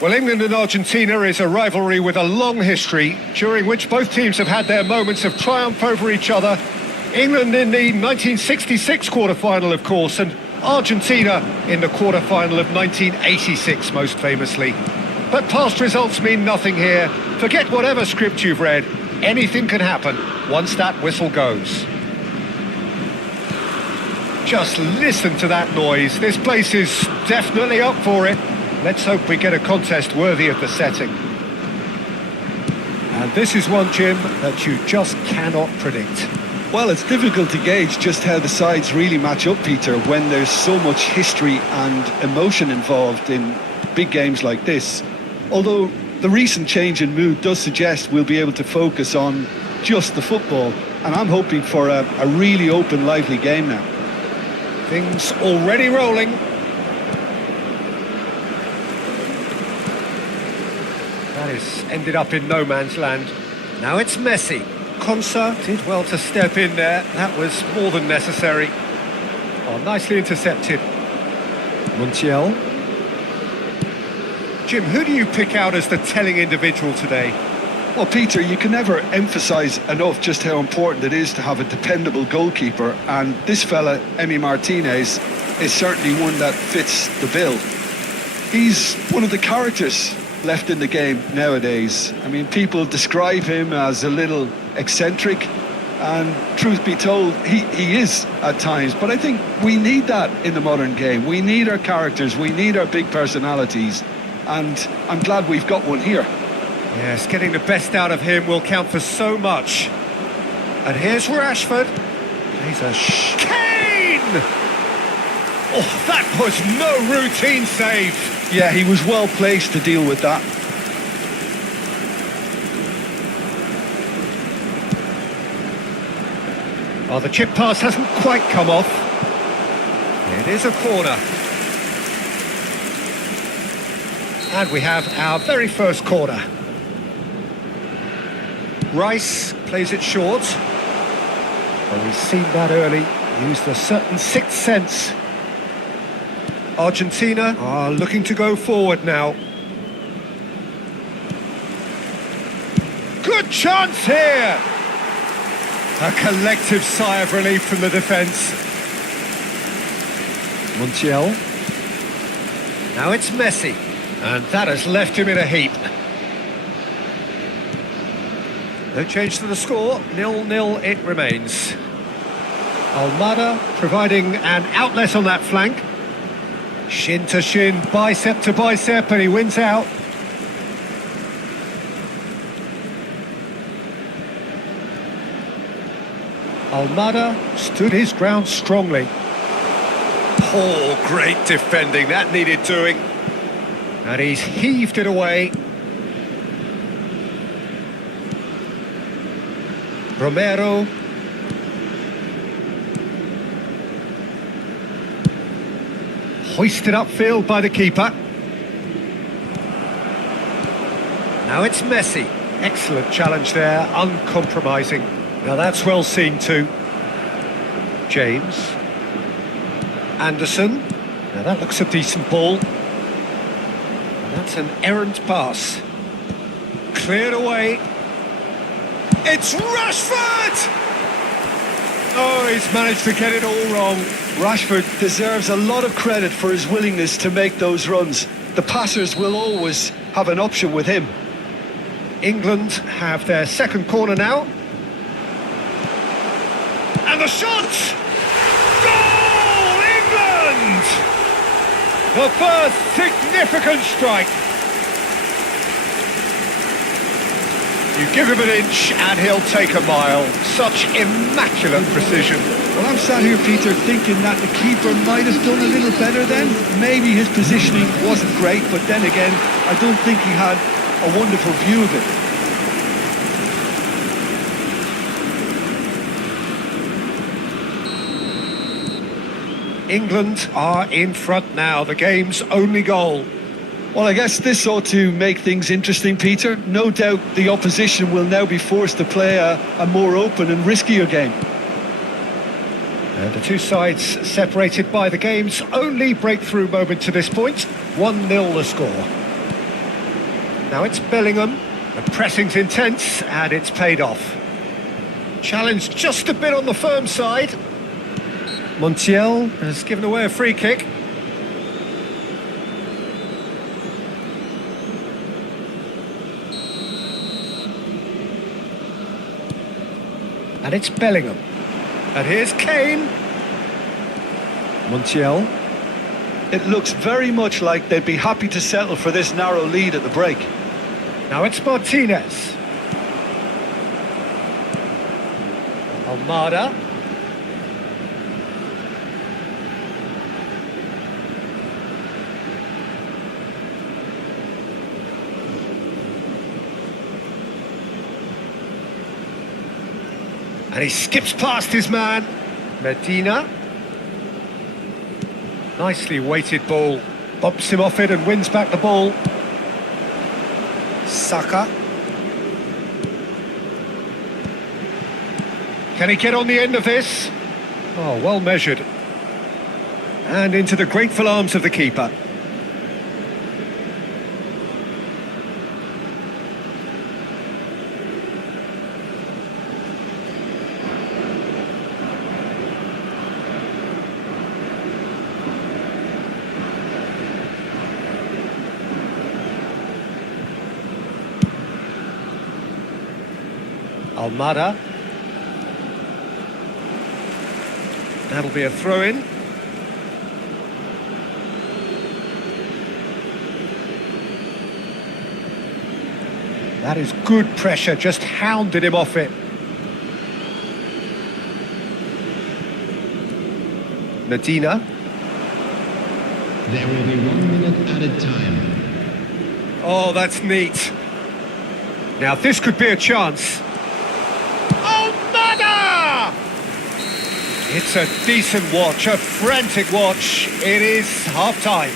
Well, England and Argentina is a rivalry with a long history, during which both teams have had their moments of triumph over each other. England in the 1966 quarter-final, of course, and Argentina in the quarter-final of 1986, most famously. But past results mean nothing here. Forget whatever script you've read. Anything can happen once that whistle goes. Just listen to that noise. This place is definitely up for it. Let's hope we get a contest worthy of the setting. And this is one, Jim, that you just cannot predict. Well, it's difficult to gauge just how the sides really match up, Peter, when there's so much history and emotion involved in big games like this. Although the recent change in mood does suggest we'll be able to focus on just the football. And I'm hoping for a really open, lively game now. Things already rolling. That has ended up in no man's land. Now it's Messi. Konsa did well to step in there. That was more than necessary. Oh, nicely intercepted. Montiel. Jim, who do you pick out as the telling individual today? Well, Peter, you can never emphasise enough just how important it is to have a dependable goalkeeper, and this fella, Emi Martinez, is certainly one that fits the bill. He's one of the characters left in the game nowadays. I mean, people describe him as a little eccentric, and truth be told, he is at times, but I think we need that in the modern game. We need our characters, we need our big personalities, and I'm glad we've got one here. Yes, getting the best out of him will count for so much. And here's Rashford. He's a Kane! Oh, that was no routine save. Yeah, he was well placed to deal with that. Oh, the chip pass hasn't quite come off. It is a corner. And we have our very first corner. Rice plays it short. Well, we've seen that early. Used a certain sixth sense. Argentina are looking to go forward now. Good chance here! A collective sigh of relief from the defence. Montiel. Now it's Messi. And that has left him in a heap. No change to the score. 0-0 it remains. Almada providing an outlet on that flank. Shin to shin, bicep to bicep, and he wins out. Almada stood his ground strongly. Oh, great defending, that needed doing. And he's heaved it away. Romero. Hoisted upfield by the keeper. Now it's Messi. Excellent challenge there, uncompromising. Now that's well seen too. James. Anderson. Now that looks a decent ball. And that's an errant pass. Cleared away. It's Rashford! Oh, he's managed to get it all wrong. Rashford deserves a lot of credit for his willingness to make those runs. The passers will always have an option with him. England have their second corner now. And the shot! Goal! England! The first significant strike. You give him an inch and he'll take a mile. Such immaculate precision. Well, I'm sat here, Peter, thinking that the keeper might have done a little better then. Maybe his positioning wasn't great, but then again, I don't think he had a wonderful view of it. England are in front now, the game's only goal. Well, I guess this ought to make things interesting, Peter. No doubt the opposition will now be forced to play a more open and riskier game. And the two sides separated by the game's only breakthrough moment to this point. 1-0 the score. Now it's Bellingham. The pressing's intense and it's paid off. Challenge just a bit on the firm side. Montiel has given away a free kick. And it's Bellingham. And here's Kane. Montiel. It looks very much like they'd be happy to settle for this narrow lead at the break. Now it's Martinez. Almada. And he skips past his man. Medina. Nicely weighted ball. Bumps him off it and wins back the ball. Saka. Can he get on the end of this? Oh, well measured. And into the grateful arms of the keeper. Almada. That'll be a throw-in. That is good pressure, just hounded him off it. Medina. There will be 1 minute added time. Oh, that's neat. Now this could be a chance. Oh, mother! It's a decent watch, a frantic watch. It is half-time.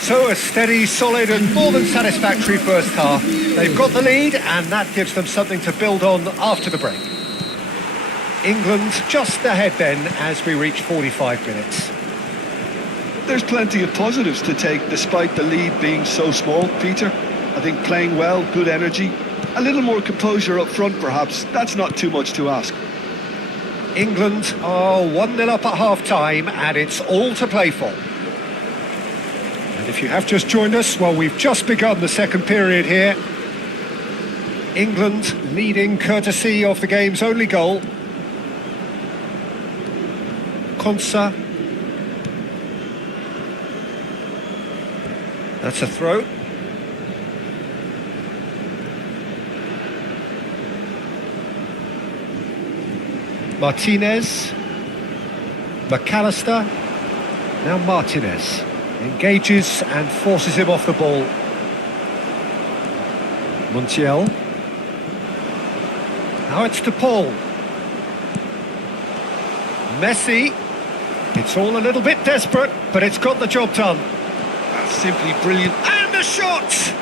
So a steady, solid and more than satisfactory first half. They've got the lead and that gives them something to build on after the break. England just ahead then as we reach 45 minutes. There's plenty of positives to take despite the lead being so small, Peter. I think playing well, good energy, a little more composure up front perhaps, that's not too much to ask. England are 1-0 up at half-time and it's all to play for. And if you have just joined us, well, we've just begun the second period here. England leading courtesy of the game's only goal. Konsa. That's a throw. Martinez. McAllister. Now Martinez engages and forces him off the ball. Montiel. Now it's to Paul. Messi. It's all a little bit desperate, but it's got the job done. That's simply brilliant. And the shot!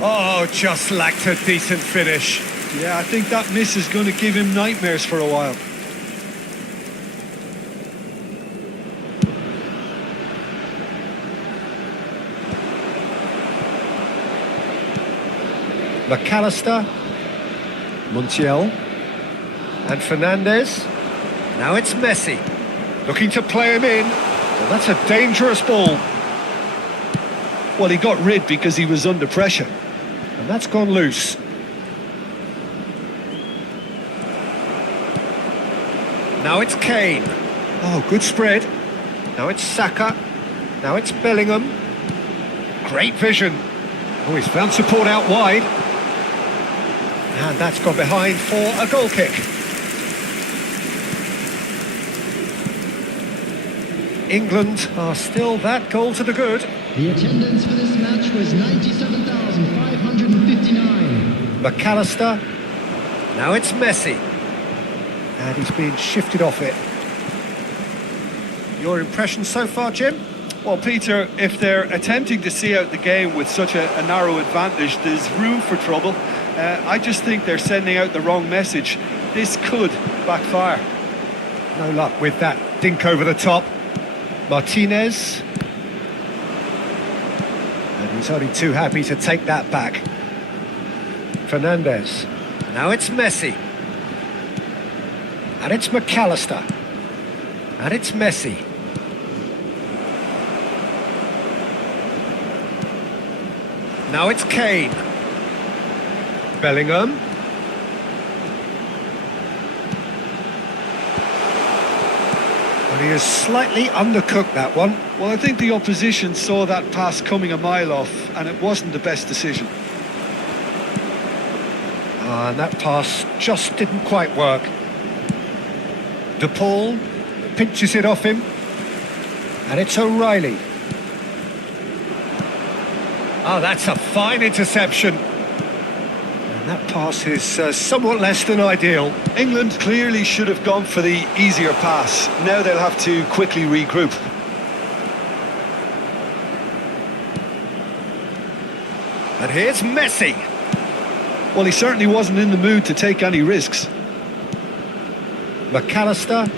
Oh, just lacked a decent finish. Yeah, I think that miss is going to give him nightmares for a while. McAllister. Montiel. And Fernandez. Now it's Messi. Looking to play him in. Well, that's a dangerous ball. Well, he got rid because he was under pressure. And that's gone loose. Now it's Kane. Oh, good spread. Now it's Saka. Now it's Bellingham. Great vision. Oh, he's found support out wide. And that's gone behind for a goal kick. England are still that goal to the good. The attendance for this match was 97,559. McAllister. Now it's Messi. And he's been shifted off it. Your impression so far, Jim? Well, Peter, if they're attempting to see out the game with such a narrow advantage, there's room for trouble. I just think they're sending out the wrong message. This could backfire. No luck with that dink over the top. Martinez. And he's only too happy to take that back. Fernandez. Now it's Messi. And it's McAllister. And it's Messi. Now it's Kane. Bellingham. Well, he has slightly undercooked that one. Well, I think the opposition saw that pass coming a mile off, and it wasn't the best decision. And that pass just didn't quite work. De Paul pinches it off him. And it's O'Reilly. Oh, that's a fine interception. And that pass is somewhat less than ideal. England clearly should have gone for the easier pass. Now they'll have to quickly regroup. And here's Messi. Well, he certainly wasn't in the mood to take any risks. McAllister.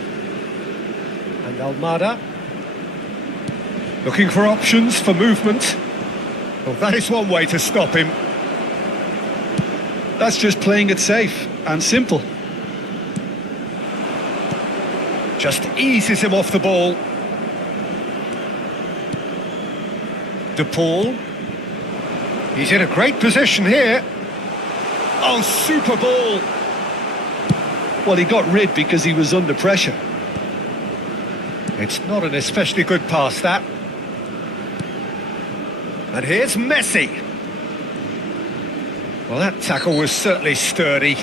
And Almada. Looking for options for movement. Well, that is one way to stop him. That's just playing it safe and simple. Just eases him off the ball. De Paul. He's in a great position here. Oh, super ball. Well, he got rid because he was under pressure. It's not an especially good pass, that. And here's Messi. Well, that tackle was certainly sturdy.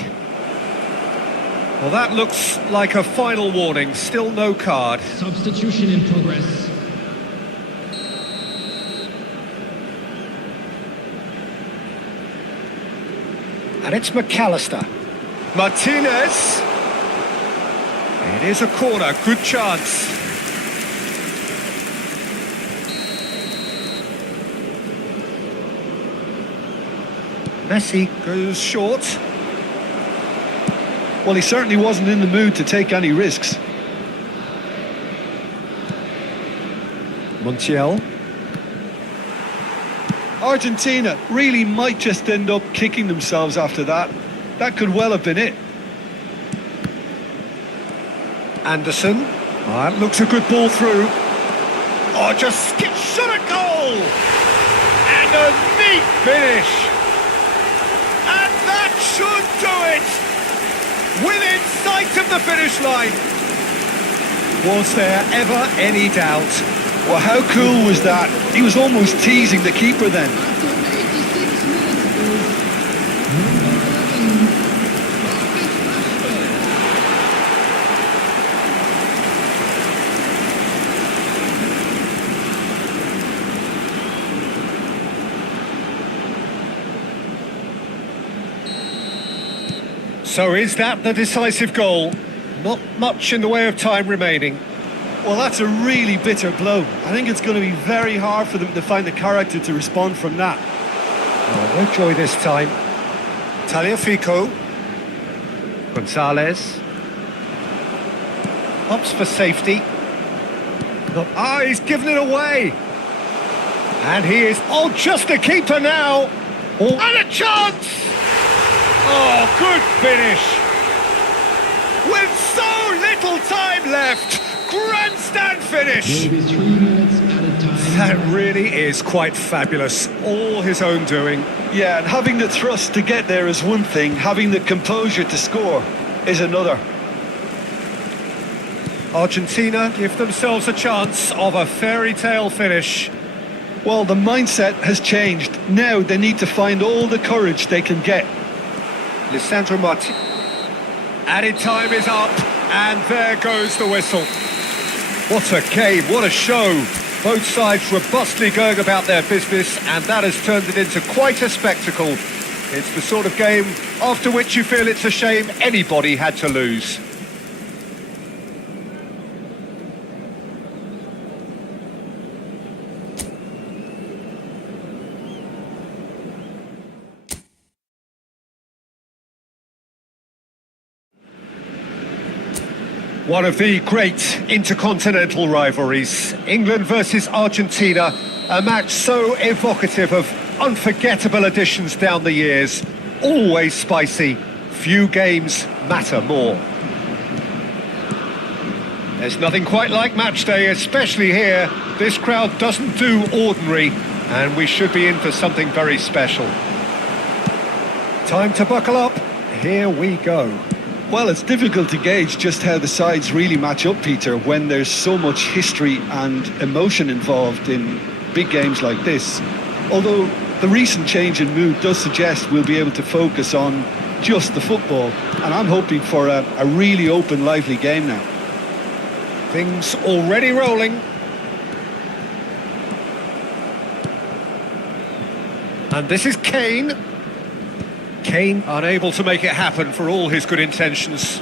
Well, that looks like a final warning. Still no card. Substitution in progress. And it's McAllister. Martinez. It is a corner, good chance. Messi goes short. Well, he certainly wasn't in the mood to take any risks. Montiel. Argentina really might just end up kicking themselves after that. That could well have been it. Anderson. Oh, that looks a good ball through. Oh, just shot a goal! And a neat finish! And that should do it! Within sight of the finish line! Was there ever any doubt? Well, how cool was that? He was almost teasing the keeper then. So is that the decisive goal? Not much in the way of time remaining. Well, that's a really bitter blow. I think it's going to be very hard for them to find the character to respond from that. Oh, no joy this time. Tagliafico. Gonzalez. Opts for safety. He's given it away. And he is... Oh, just a keeper now. Oh. And a chance! Oh, good finish. With so little time left. Grandstand finish! There will be 3 minutes at a time. That really is quite fabulous. All his own doing. Yeah, and having the thrust to get there is one thing. Having the composure to score is another. Argentina give themselves a chance of a fairy tale finish. Well, the mindset has changed. Now they need to find all the courage they can get. Lisandro Martinez. Added time is up, and there goes the whistle. What a game, what a show. Both sides robustly going about their business, and that has turned it into quite a spectacle. It's the sort of game after which you feel it's a shame anybody had to lose. One of the great intercontinental rivalries, England versus Argentina, a match so evocative of unforgettable additions down the years, always spicy, few games matter more. There's nothing quite like match day, especially here. This crowd doesn't do ordinary, and we should be in for something very special. Time to buckle up, here we go. Well, it's difficult to gauge just how the sides really match up, Peter, when there's so much history and emotion involved in big games like this. Although the recent change in mood does suggest we'll be able to focus on just the football, and I'm hoping for a really open, lively game now. Things already rolling. And this is Kane. Kane unable to make it happen for all his good intentions.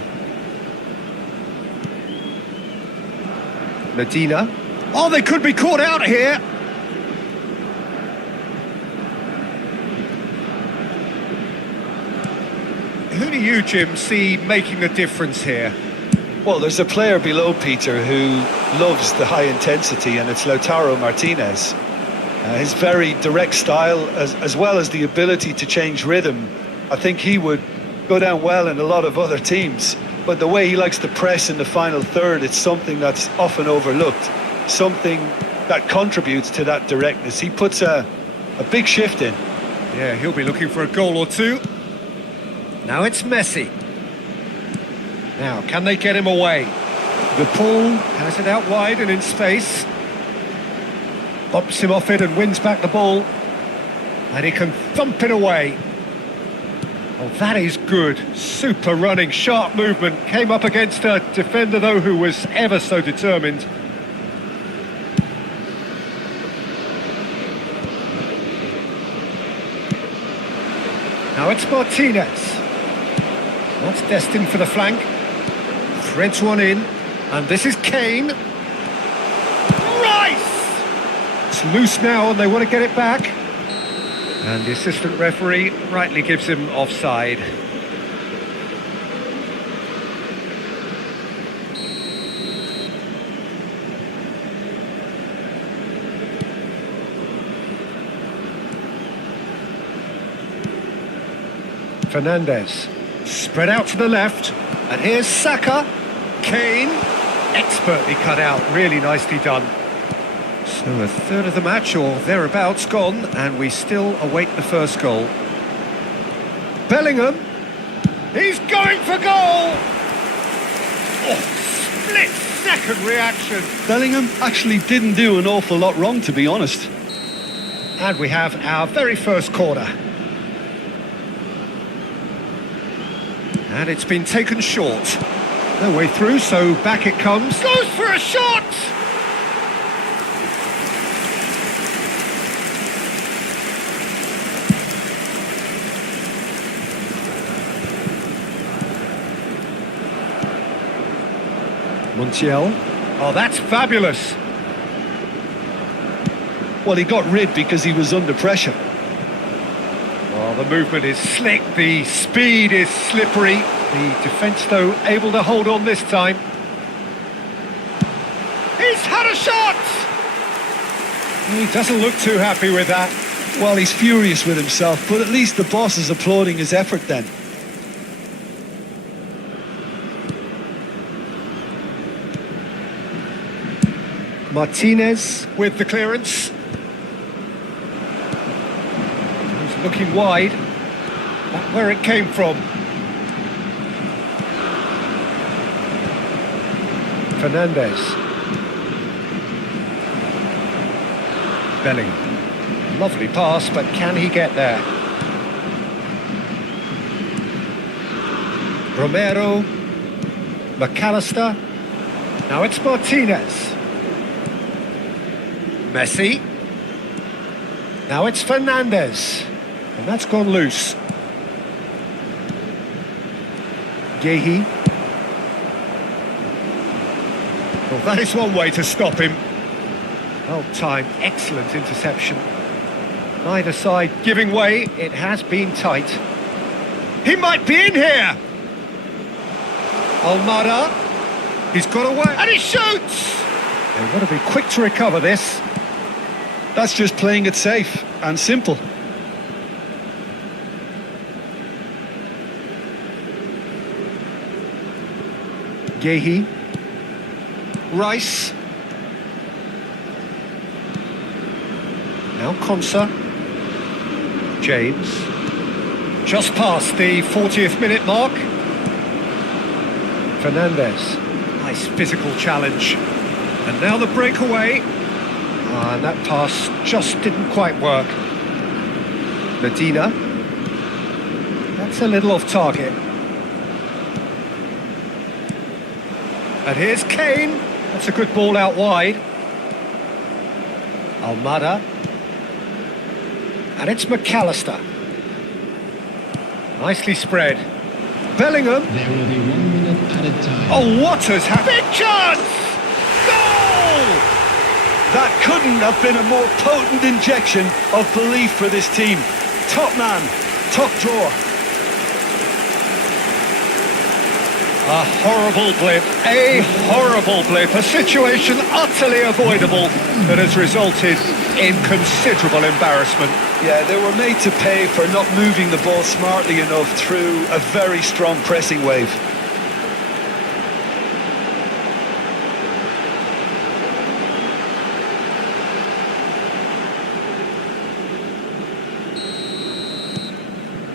Medina. Oh, they could be caught out here. Who do you, Jim, see making a difference here? Well, there's a player below, Peter, who loves the high intensity, and it's Lautaro Martinez. His very direct style, as well as the ability to change rhythm, I think he would go down well in a lot of other teams. But the way he likes to press in the final third, it's something that's often overlooked, something that contributes to that directness. He puts a big shift in. Yeah, he'll be looking for a goal or two. Now it's Messi. Now, can they get him away? The Paul has it out wide and in space. Bumps him off it and wins back the ball. And he can thump it away. Oh, that is good. Super running, sharp movement. Came up against a defender, though, who was ever so determined. Now it's Martinez. That's destined for the flank. Threads one in. And this is Kane. Rice! It's loose now and they want to get it back. And the assistant referee rightly gives him offside. Fernandes, spread out to the left, and here's Saka. Kane, expertly cut out, really nicely done. So a third of the match, or thereabouts, gone, and we still await the first goal. Bellingham, he's going for goal! Oh, split-second reaction. Bellingham actually didn't do an awful lot wrong, to be honest. And we have our very first corner. And it's been taken short. No way through, so back it comes. Goes for a shot! Montiel. Oh, that's fabulous. Well, he got rid because he was under pressure. Well, the movement is slick, the speed is slippery. The defence, though, able to hold on this time. He's had a shot! He doesn't look too happy with that. Well, he's furious with himself, but at least the boss is applauding his effort then. Martinez with the clearance. He's looking wide. That's where it came from. Fernandes. Bellingham. Lovely pass, but can he get there? Romero. McAllister. Now it's Martinez. Messi. Now it's Fernandes. And that's gone loose. Yehi. Well, that is one way to stop him. Well timed, excellent interception. Neither side giving way, it has been tight. He might be in here! Almada, he's got away, and he shoots! They've got to be quick to recover this. That's just playing it safe and simple. Yehi. Rice. Now Konsa. James. Just past the 40th minute mark. Fernandes. Nice physical challenge. And now the breakaway. And that pass just didn't quite work. Medina. That's a little off target. And here's Kane. That's a good ball out wide. Almada. And it's McAllister. Nicely spread. Bellingham. There will be 1 minute added time. Oh, what has happened? Big chance! Goal! That couldn't have been a more potent injection of belief for this team. Top man, top drawer. A horrible blip, a situation utterly avoidable that has resulted in considerable embarrassment. Yeah, they were made to pay for not moving the ball smartly enough through a very strong pressing wave.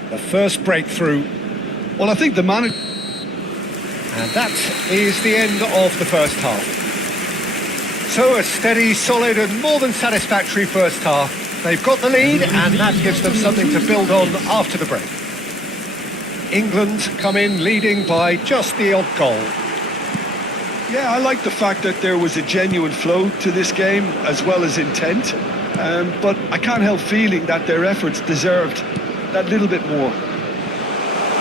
The first breakthrough. Well, I think the manager... And that is the end of the first half. So a steady, solid and more than satisfactory first half. They've got the lead and that gives them something to build on after the break. England come in leading by just the odd goal. Yeah, I like the fact that there was a genuine flow to this game as well as intent. But I can't help feeling that their efforts deserved that little bit more.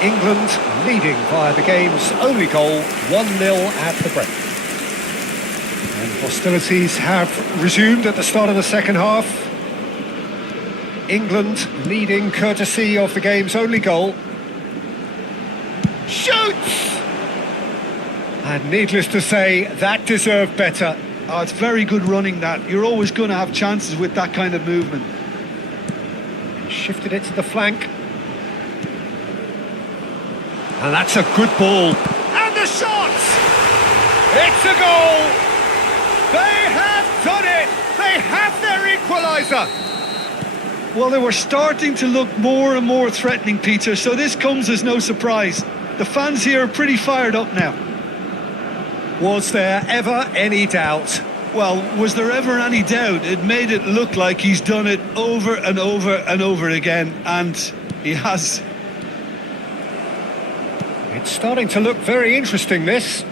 England leading via the game's only goal, 1-0 at the break. And hostilities have resumed at the start of the second half. England leading courtesy of the game's only goal. Shoots! And needless to say, that deserved better. Oh, it's very good running, that. You're always going to have chances with that kind of movement. Shifted it to the flank. And that's a good ball. And the shot! It's a goal! They have done it! They have their equaliser! Well, they were starting to look more and more threatening, Peter, so this comes as no surprise. The fans here are pretty fired up now. Was there ever any doubt? Well, was there ever any doubt? It made it look like he's done it over and over and over again, and he has. It's starting to look very interesting, this.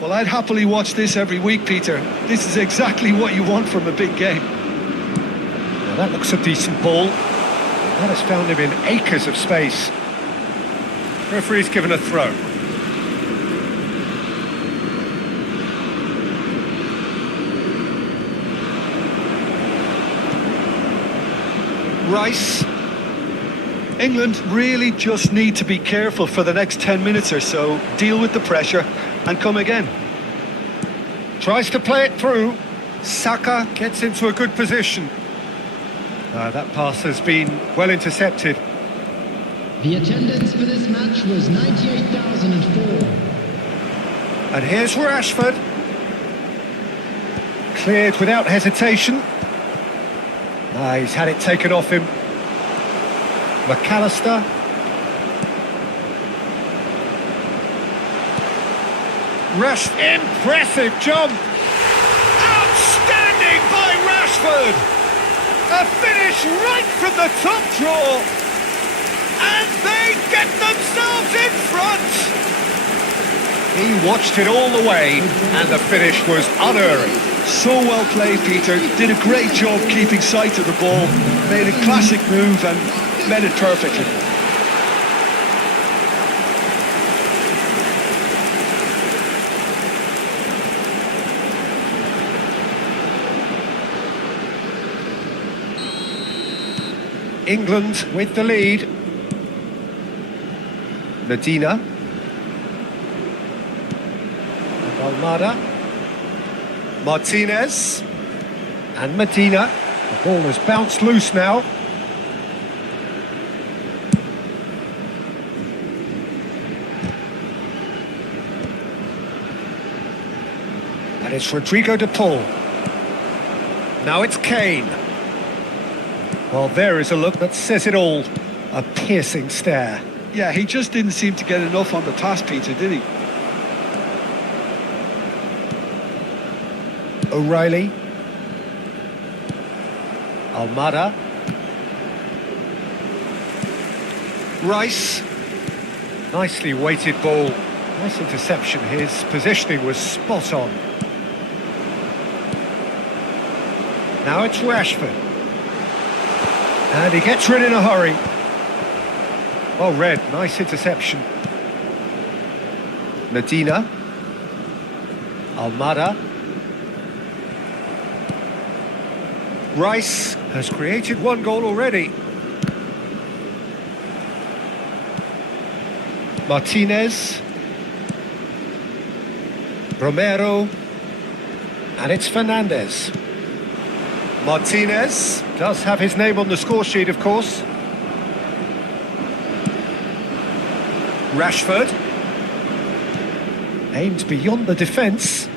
Well, I'd happily watch this every week, Peter. This is exactly what you want from a big game. Now that looks a decent ball. That has found him in acres of space. Referee's given a throw. Rice. England really just need to be careful for the next 10 minutes or so, deal with the pressure and come again. Tries to play it through. Saka gets into a good position. That pass has been well intercepted. The attendance for this match was 98,004. And here's Rashford. Cleared without hesitation. He's had it taken off him. McAllister. Impressive jump. Outstanding by Rashford. A finish right from the top draw. And they get themselves in front. He watched it all the way, and the finish was unerring. So well played, Peter. Did a great job keeping sight of the ball. Made a classic move and met it perfectly. England with the lead. Medina. Almada. Martinez. And Medina. The ball has bounced loose now. And it's Rodrigo de Paul. Now it's Kane. Well, there is a look that says it all. A piercing stare. Yeah, he just didn't seem to get enough on the pass, Peter, did he? O'Reilly. Almada. Rice. Nicely weighted ball. Nice interception. His positioning was spot on. Now it's Rashford. And he gets rid in a hurry. Well read, nice interception. Medina. Almada. Rice has created one goal already. Martinez. Romero. And it's Fernandez. Martinez does have his name on the score sheet, of course. Rashford. Aimed beyond the defence.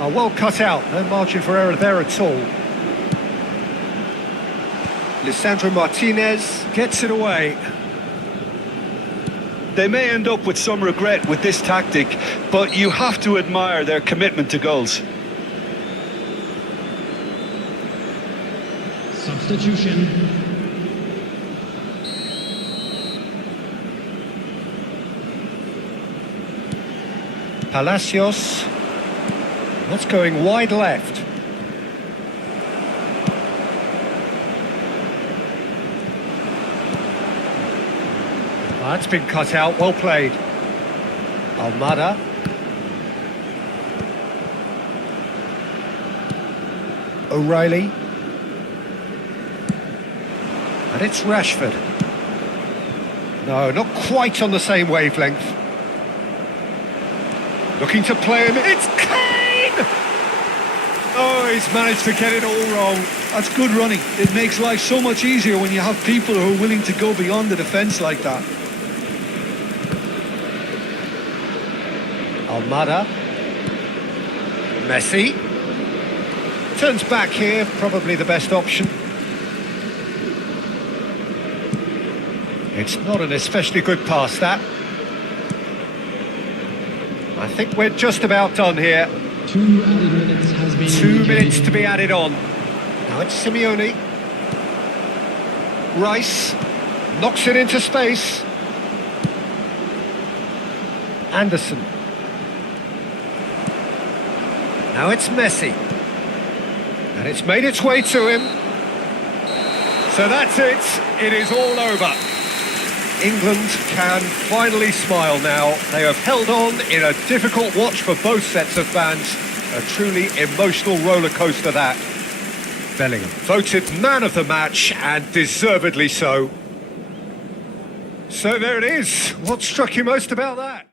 Well cut out, no margin for error there at all. Lisandro Martinez gets it away. They may end up with some regret with this tactic, but you have to admire their commitment to goals. Substitution. Palacios. That's going wide left. That's been cut out, well played. Almada. O'Reilly. And it's Rashford. No, not quite on the same wavelength. Looking to play him, it's Kane! Oh, he's managed to get it all wrong. That's good running. It makes life so much easier when you have people who are willing to go beyond the defence like that. Almada. Messi. Turns back here, probably the best option. It's not an especially good pass, that. I think we're just about done here. 2 added minutes has been 2 indicated. minutes to be added on. Now it's Simeone. Rice knocks it into space. Anderson. Now it's Messi. And it's made its way to him. So that's it. It is all over. England can finally smile now. They have held on in a difficult watch for both sets of fans. A truly emotional roller coaster, that. Bellingham voted man of the match, and deservedly so. So there it is. What struck you most about that?